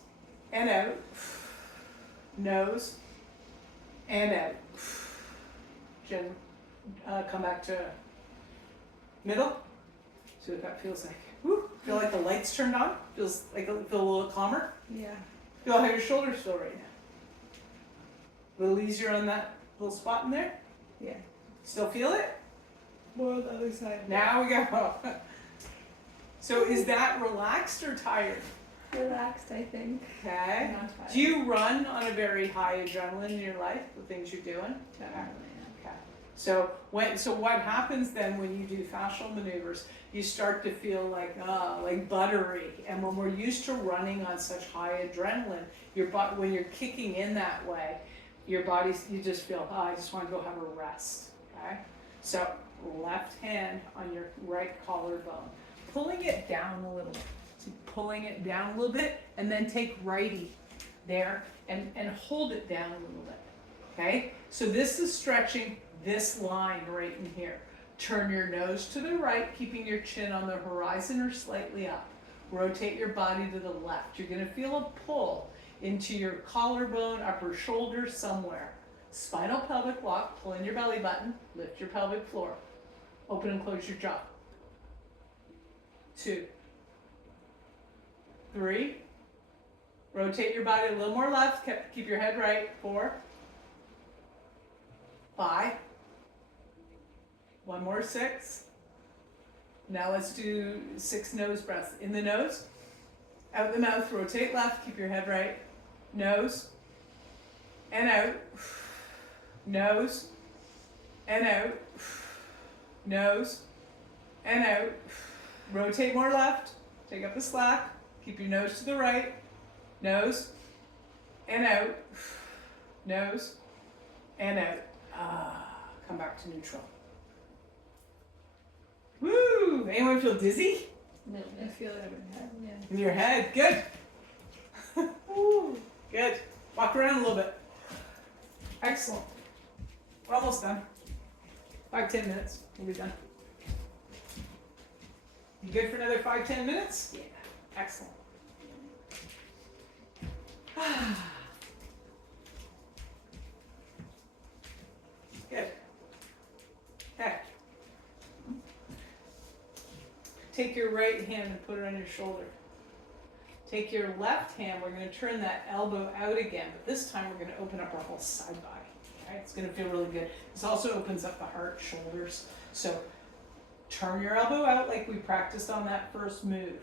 and out. Nose and out. Jen, come back to middle. See what that feels like. Woo. Feel like the lights turned on? Feel a little calmer? Yeah. Feel how your shoulders feel right now. A little easier on that little spot in there? Yeah. Still feel it? More on the other side. Now we go. So is that relaxed or tired? Relaxed, I think. Okay. Not tired. Do you run on a very high adrenaline in your life, the things you're doing? Generally, Okay. So what happens then when you do fascial maneuvers? You start to feel like buttery, and when we're used to running on such high adrenaline, when you're kicking in that way, your body, you just feel, I just want to go have a rest. Okay. So left hand on your right collarbone, pulling it down a little bit. So pulling it down a little bit, and then take righty there and hold it down a little bit. Okay. So this is stretching this line right in here. Turn your nose to the right, keeping your chin on the horizon or slightly up. Rotate your body to the left. You're going to feel a pull into your collarbone, upper shoulder, somewhere. Spinal pelvic lock, pull in your belly button, lift your pelvic floor. Open and close your jaw. 2, 3. Rotate your body a little more left, keep your head right. 4, 5. One more, 6. Now let's do 6 nose breaths. In the nose, out the mouth, rotate left, keep your head right. Nose, and out. Nose, and out. Nose, and out. Rotate more left, take up the slack, keep your nose to the right. Nose, and out. Nose, and out. Come back to neutral. Woo! Anyone feel dizzy? I feel it in my head. Yeah. In your head, good. Woo, good. Walk around a little bit. Excellent. We're almost done. 5-10 minutes. We'll be done. You good for another 5-10 minutes? Yeah. Excellent. Good. Okay. Take your right hand and put it on your shoulder. Take your left hand, we're going to turn that elbow out again, but this time we're going to open up our whole side body. Okay? It's going to feel really good. This also opens up the heart, shoulders. So turn your elbow out like we practiced on that first move.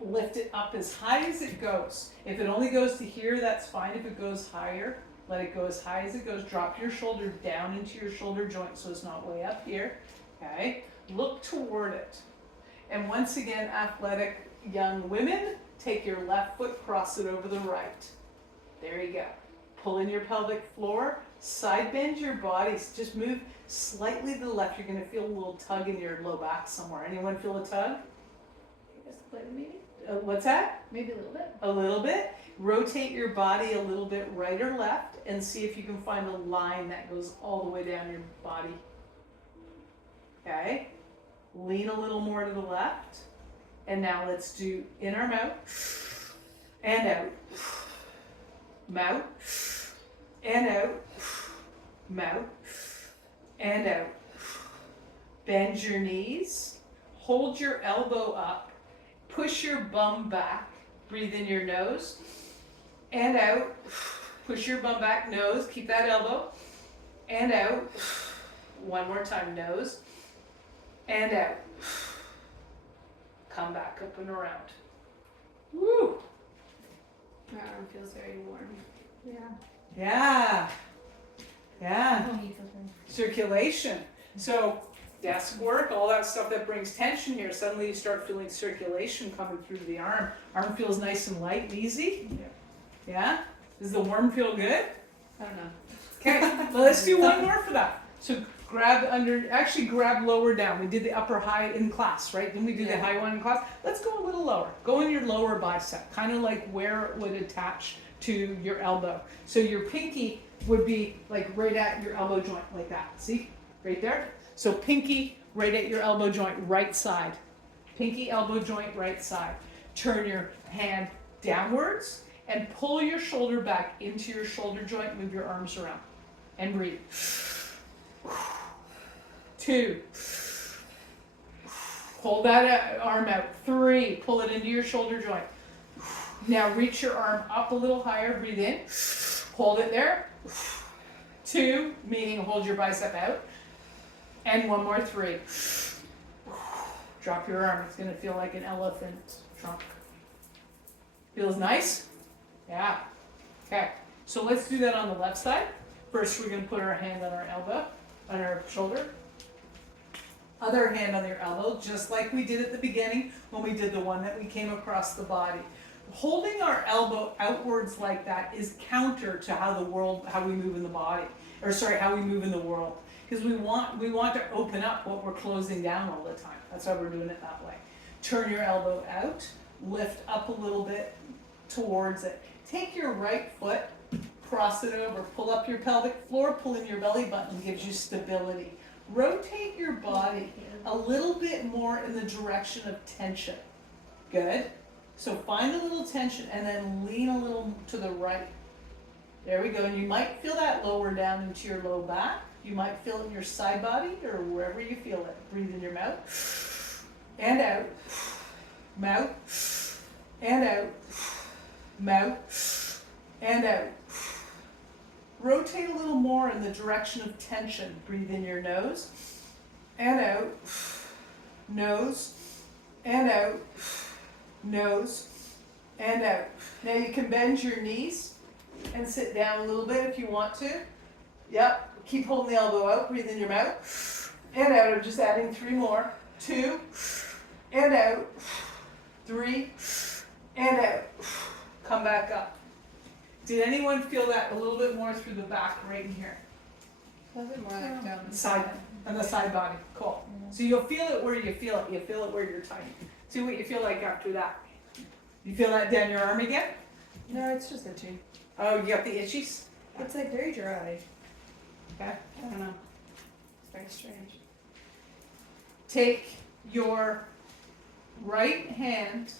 Lift it up as high as it goes. If it only goes to here, that's fine. If it goes higher, let it go as high as it goes. Drop your shoulder down into your shoulder joint so it's not way up here. Okay? Look toward it. And once again, athletic young women, take your left foot, cross it over the right. There you go. Pull in your pelvic floor, side bend your body, just move slightly to the left. You're going to feel a little tug in your low back somewhere. Anyone feel a tug? Just a little, maybe? What's that? Maybe a little bit. A little bit. Rotate your body a little bit right or left and see if you can find a line that goes all the way down your body. Okay? Lean a little more to the left. And now let's do in our mouth and out. mouth, and out, mouth, and out. Bend your knees, hold your elbow up, push your bum back, breathe in your nose, and out, push your bum back, nose, keep that elbow, and out. One more time, nose, and out. Come back up and around. Woo! My arm feels very warm. Yeah. Yeah. Yeah. Oh, you feel good. Circulation. So desk work, all that stuff that brings tension here, suddenly you start feeling circulation coming through the arm. Arm feels nice and light and easy. Yeah? Does the worm feel good? I don't know. Okay, well, let's do one more for that. So grab lower down. We did the upper high in class, right? Didn't we do the high one in class? Let's go a little lower. Go in your lower bicep, kind of like where it would attach to your elbow. So your pinky would be like right at your elbow joint, like that. See? Right there? So pinky right at your elbow joint, right side. Pinky, elbow joint, right side. Turn your hand downwards and pull your shoulder back into your shoulder joint. Move your arms around and breathe. 2. Hold that arm out. 3. Pull it into your shoulder joint. Now reach your arm up a little higher. Breathe in. Hold it there. 2, meaning hold your bicep out. And one more. 3. Drop your arm. It's going to feel like an elephant trunk. Feels nice? Yeah. Okay. So let's do that on the left side. First, we're going to put our hand on our elbow, on our shoulder. Other hand on your elbow, just like we did at the beginning when we did the one that we came across the body. Holding our elbow outwards like that is counter to how we move in the body, how we move in the world. Because we want to open up what we're closing down all the time. That's why we're doing it that way. Turn your elbow out, lift up a little bit towards it. Take your right foot, cross it over, pull up your pelvic floor, pull in your belly button, gives you stability. Rotate your body a little bit more in the direction of tension. Good. So find a little tension and then lean a little to the right. There we go. And you might feel that lower down into your low back. You might feel it in your side body or wherever you feel it. Breathe in your mouth and out. Mouth and out. Mouth and out. Rotate a little more in the direction of tension. Breathe in your nose and out. Nose and out. Nose and out. Now you can bend your knees and sit down a little bit if you want to. Yep. Keep holding the elbow out. Breathe in your mouth and out. I'm just adding 3 more. 2 and out. 3 and out. Come back up. Did anyone feel that a little bit more through the back right in here? A little bit more like down the Side, on the side body. Cool. So you'll feel it where you feel it. You feel it where you're tight. See what you feel like after that. You feel that down your arm again? No, it's just itchy. Oh, you got the itchies? It's like very dry. Okay. I don't know. It's very strange. Take your right hand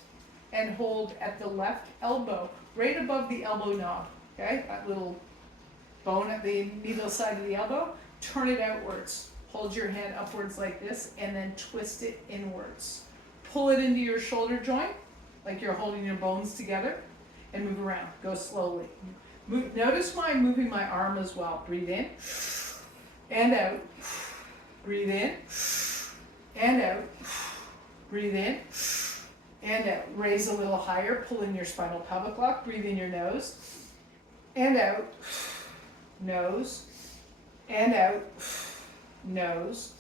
and hold at the left elbow, right above the elbow knob. Okay, that little bone at the middle side of the elbow. Turn it outwards. Hold your hand upwards like this and then twist it inwards. Pull it into your shoulder joint, like you're holding your bones together, and move around. Go slowly. Notice why I'm moving my arm as well. Breathe in and out. Breathe in and out. Breathe in and out. Raise a little higher. Pull in your spinal pelvic lock. Breathe in your nose and out. Nose and out. Nose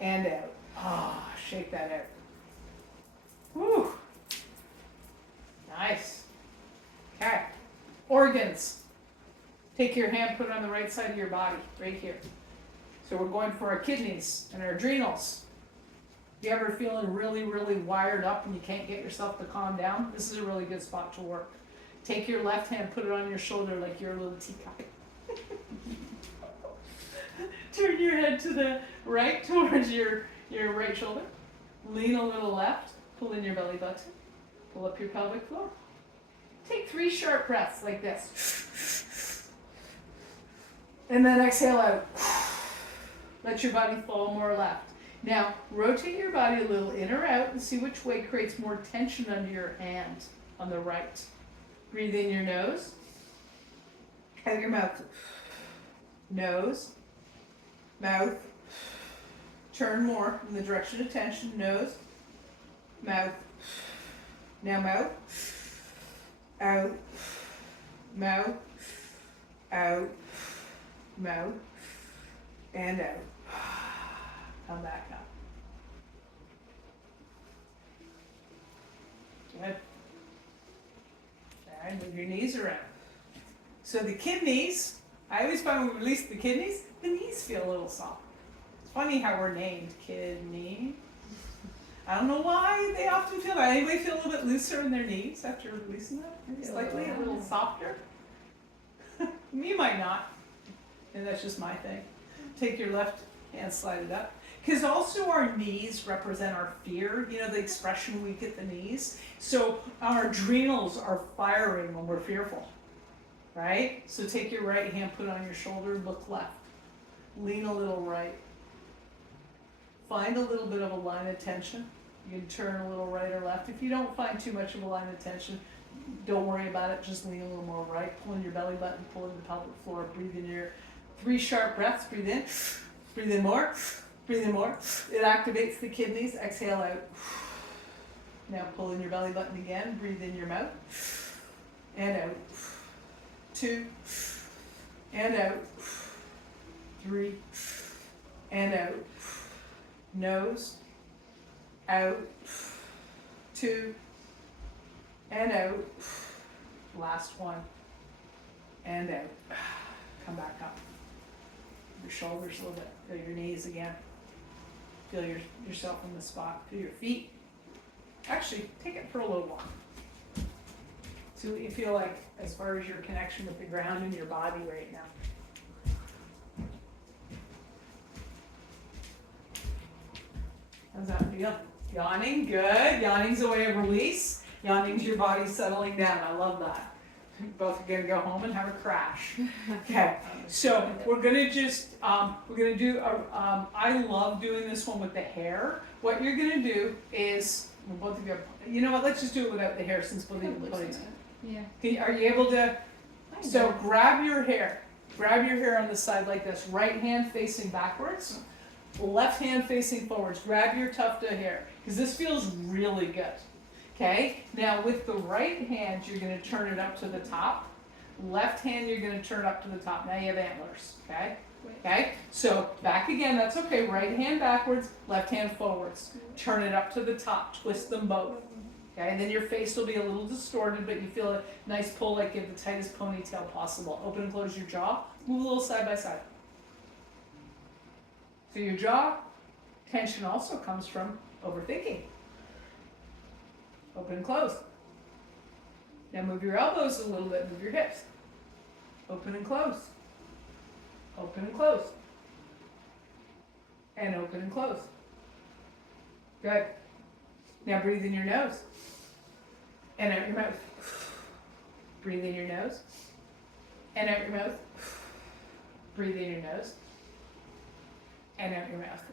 and out. Ah, shake that out. Whew. Nice. Okay. Organs. Take your hand, put it on the right side of your body, right here. So we're going for our kidneys and our adrenals. You ever feeling really, really wired up and you can't get yourself to calm down? This is a really good spot to work. Take your left hand, put it on your shoulder like you're a little teacup. Turn your head to the right towards your right shoulder. Lean a little left. Pull in your belly button. Pull up your pelvic floor. Take 3 sharp breaths like this. And then exhale out. Let your body fall more left. Now, rotate your body a little in or out and see which way creates more tension under your hand on the right. Breathe in your nose. Out your mouth. Nose. Mouth. Turn more in the direction of tension. Nose. Mouth. Now mouth. Out. Mouth. Out. Mouth. And out. Come back up. Good. All right, move your knees around. So the kidneys, I always find when we release the kidneys, the knees feel a little soft. It's funny how we're named kidney. I don't know why they often feel that. Anybody feel a little bit looser in their knees after releasing that? Maybe slightly a little softer? Me might not. And that's just my thing. Take your left hand, slide it up. Because also our knees represent our fear, you know, the expression weak at the knees. So our adrenals are firing when we're fearful, right? So take your right hand, put it on your shoulder, look left. Lean a little right. Find a little bit of a line of tension. You can turn a little right or left. If you don't find too much of a line of tension, don't worry about it. Just lean a little more right. Pull in your belly button, pull in the pelvic floor. Breathe in your 3 sharp breaths. Breathe in. Breathe in more. Breathe in more. It activates the kidneys. Exhale out. Now pull in your belly button again. Breathe in your mouth. And out. 2. And out. 3. And out. Nose. Out. 2. And out. Last one. And out. Come back up. Your shoulders a little bit. Feel your knees again. Feel yourself in the spot. Feel your feet. Actually, take it for a little walk. See what you feel like as far as your connection with the ground in your body right now. How's that feel? Yawning, good. Yawning's a way of release. Yawning's your body settling down. I love that. Both are gonna go home and have a crash. Okay, so we're gonna just, we're gonna do, I love doing this one with the hair. What you're gonna do is, well, both of you know what, let's just do it without the hair since both of you have ponytails. Yeah. Are you able to, so grab your hair on the side like this, right hand facing backwards, left hand facing forwards, grab your tuft of hair, because this feels really good. Okay, now with the right hand, you're going to turn it up to the top. Left hand, you're going to turn up to the top. Now you have antlers, okay? Okay, so back again, that's okay. Right hand backwards, left hand forwards. Turn it up to the top, twist them both. Okay, and then your face will be a little distorted, but you feel a nice pull, like give the tightest ponytail possible. Open and close your jaw, move a little side by side. So your jaw tension also comes from overthinking. Open and close. Now move your elbows a little bit, move your hips. Open and close. Open and close. And open and close. Good. Now breathe in your nose. And out your mouth. Breathe in your nose. And out your mouth. Breathe in your nose. And out your mouth.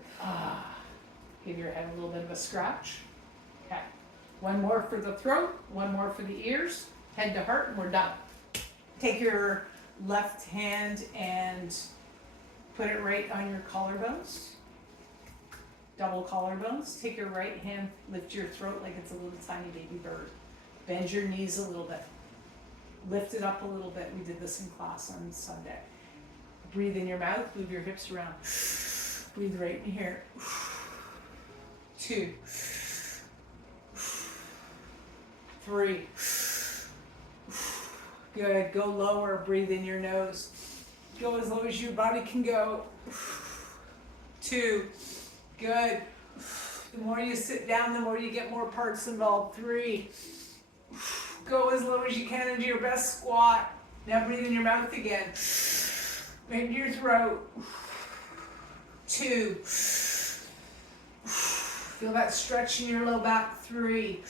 Give your head a little bit of a scratch. Okay. One more for the throat, one more for the ears, head to heart, and we're done. Take your left hand and put it right on your collarbones, double collarbones. Take your right hand, lift your throat like it's a little tiny baby bird. Bend your knees a little bit. Lift it up a little bit. We did this in class on Sunday. Breathe in your mouth, move your hips around. Breathe right in here. 2. 3. Good. Go lower. Breathe in your nose. Go as low as your body can go. 2. Good. The more you sit down, the more you get more parts involved. 3. Go as low as you can into your best squat. Now breathe in your mouth again. Into your throat. 2. Feel that stretch in your low back. 3.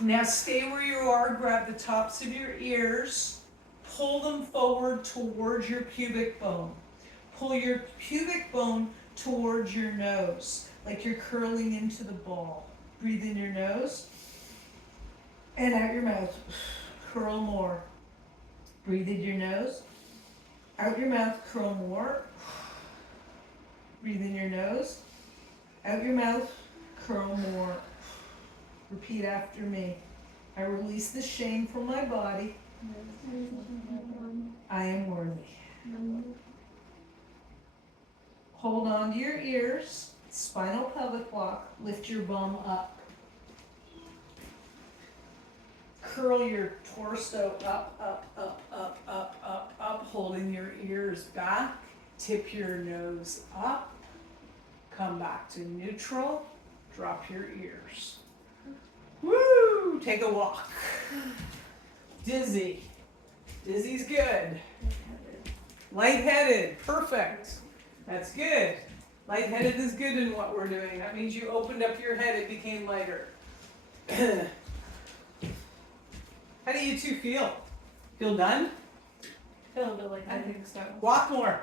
Now stay where you are, grab the tops of your ears, pull them forward towards your pubic bone. Pull your pubic bone towards your nose, like you're curling into the ball. Breathe in your nose and out your mouth. Curl more. Breathe in your nose, out your mouth, curl more. Breathe in your nose, out your mouth, curl more. Repeat after me. I release the shame from my body. I am worthy. Hold on to your ears, spinal pelvic block, lift your bum up. Curl your torso up, up, up, up, up, up, up, holding your ears back. Tip your nose up. Come back to neutral. Drop your ears. Woo! Take a walk. Dizzy. Dizzy's good. Lightheaded. Perfect. That's good. Lightheaded is good in what we're doing. That means you opened up your head, it became lighter. How do you two feel? Feel done? Feel a bit like I think so. Walk more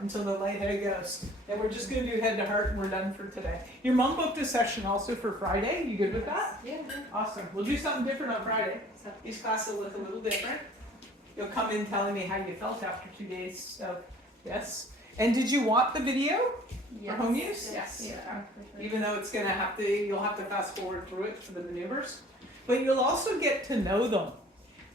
until the lightheaded goes. And we're just gonna do head to heart and we're done for today. Your mom booked a session also for Friday. You good with that? Yeah. Awesome. We'll do something different on Friday. Each class will look a little different. You'll come in telling me how you felt after 2 days of yes. And did you want the video for home use? Yes. Yeah. Even though you'll have to fast forward through it for the maneuvers. But you'll also get to know them.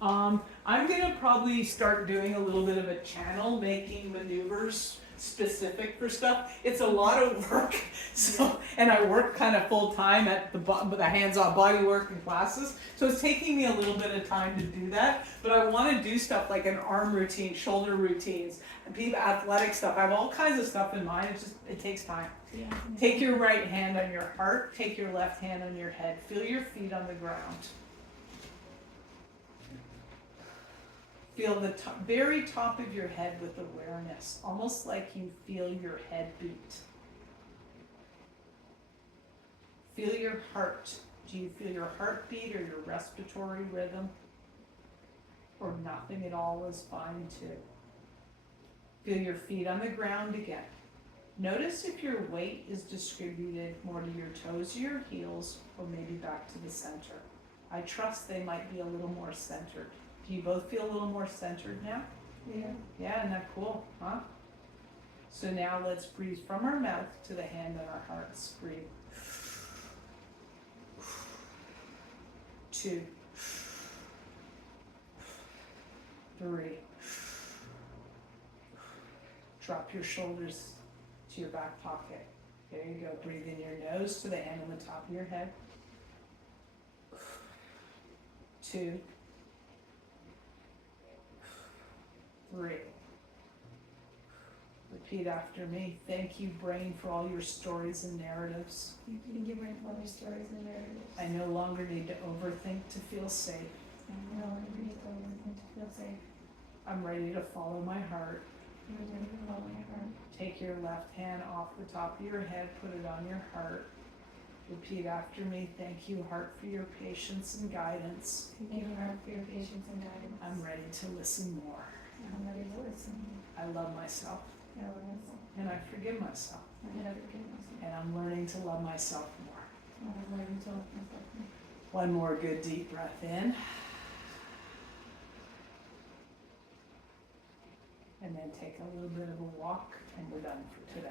I'm gonna probably start doing a little bit of a channel making maneuvers specific for stuff. It's a lot of work, so and I work kind of full time at the hands-on body work and classes. So it's taking me a little bit of time to do that. But I want to do stuff like an arm routine, shoulder routines, and athletic stuff. I have all kinds of stuff in mind. It takes time. Yeah. Take your right hand on your heart. Take your left hand on your head. Feel your feet on the ground. Feel the very top of your head with awareness, almost like you feel your head beat. Feel your heart. Do you feel your heartbeat or your respiratory rhythm? Or nothing at all is fine too. Feel your feet on the ground again. Notice if your weight is distributed more to your toes or your heels, or maybe back to the center. I trust they might be a little more centered. Do you both feel a little more centered now? Yeah. Yeah, isn't that cool, huh? So now let's breathe from our mouth to the hand on our hearts. Breathe. 2, 3. Drop your shoulders to your back pocket. There you go. Breathe in your nose to the hand on the top of your head. 2, 3. Repeat after me. Thank you, brain, for all your stories and narratives. Thank you, brain, for all your stories and narratives. I no longer need to overthink to feel safe. I no longer need to overthink to feel safe. I'm ready to follow my heart. I'm ready to follow my heart. Take your left hand off the top of your head, put it on your heart. Repeat after me. Thank you, heart, for your patience and guidance. Thank you, heart, for your patience and guidance. I'm ready to listen more. I'm ready to listen. I love myself I love myself. and I forgive myself. I never forgive myself. And I'm learning to love myself more. I'm learning to love myself more. One more good deep breath in. And then take a little bit of a walk and we're done for today.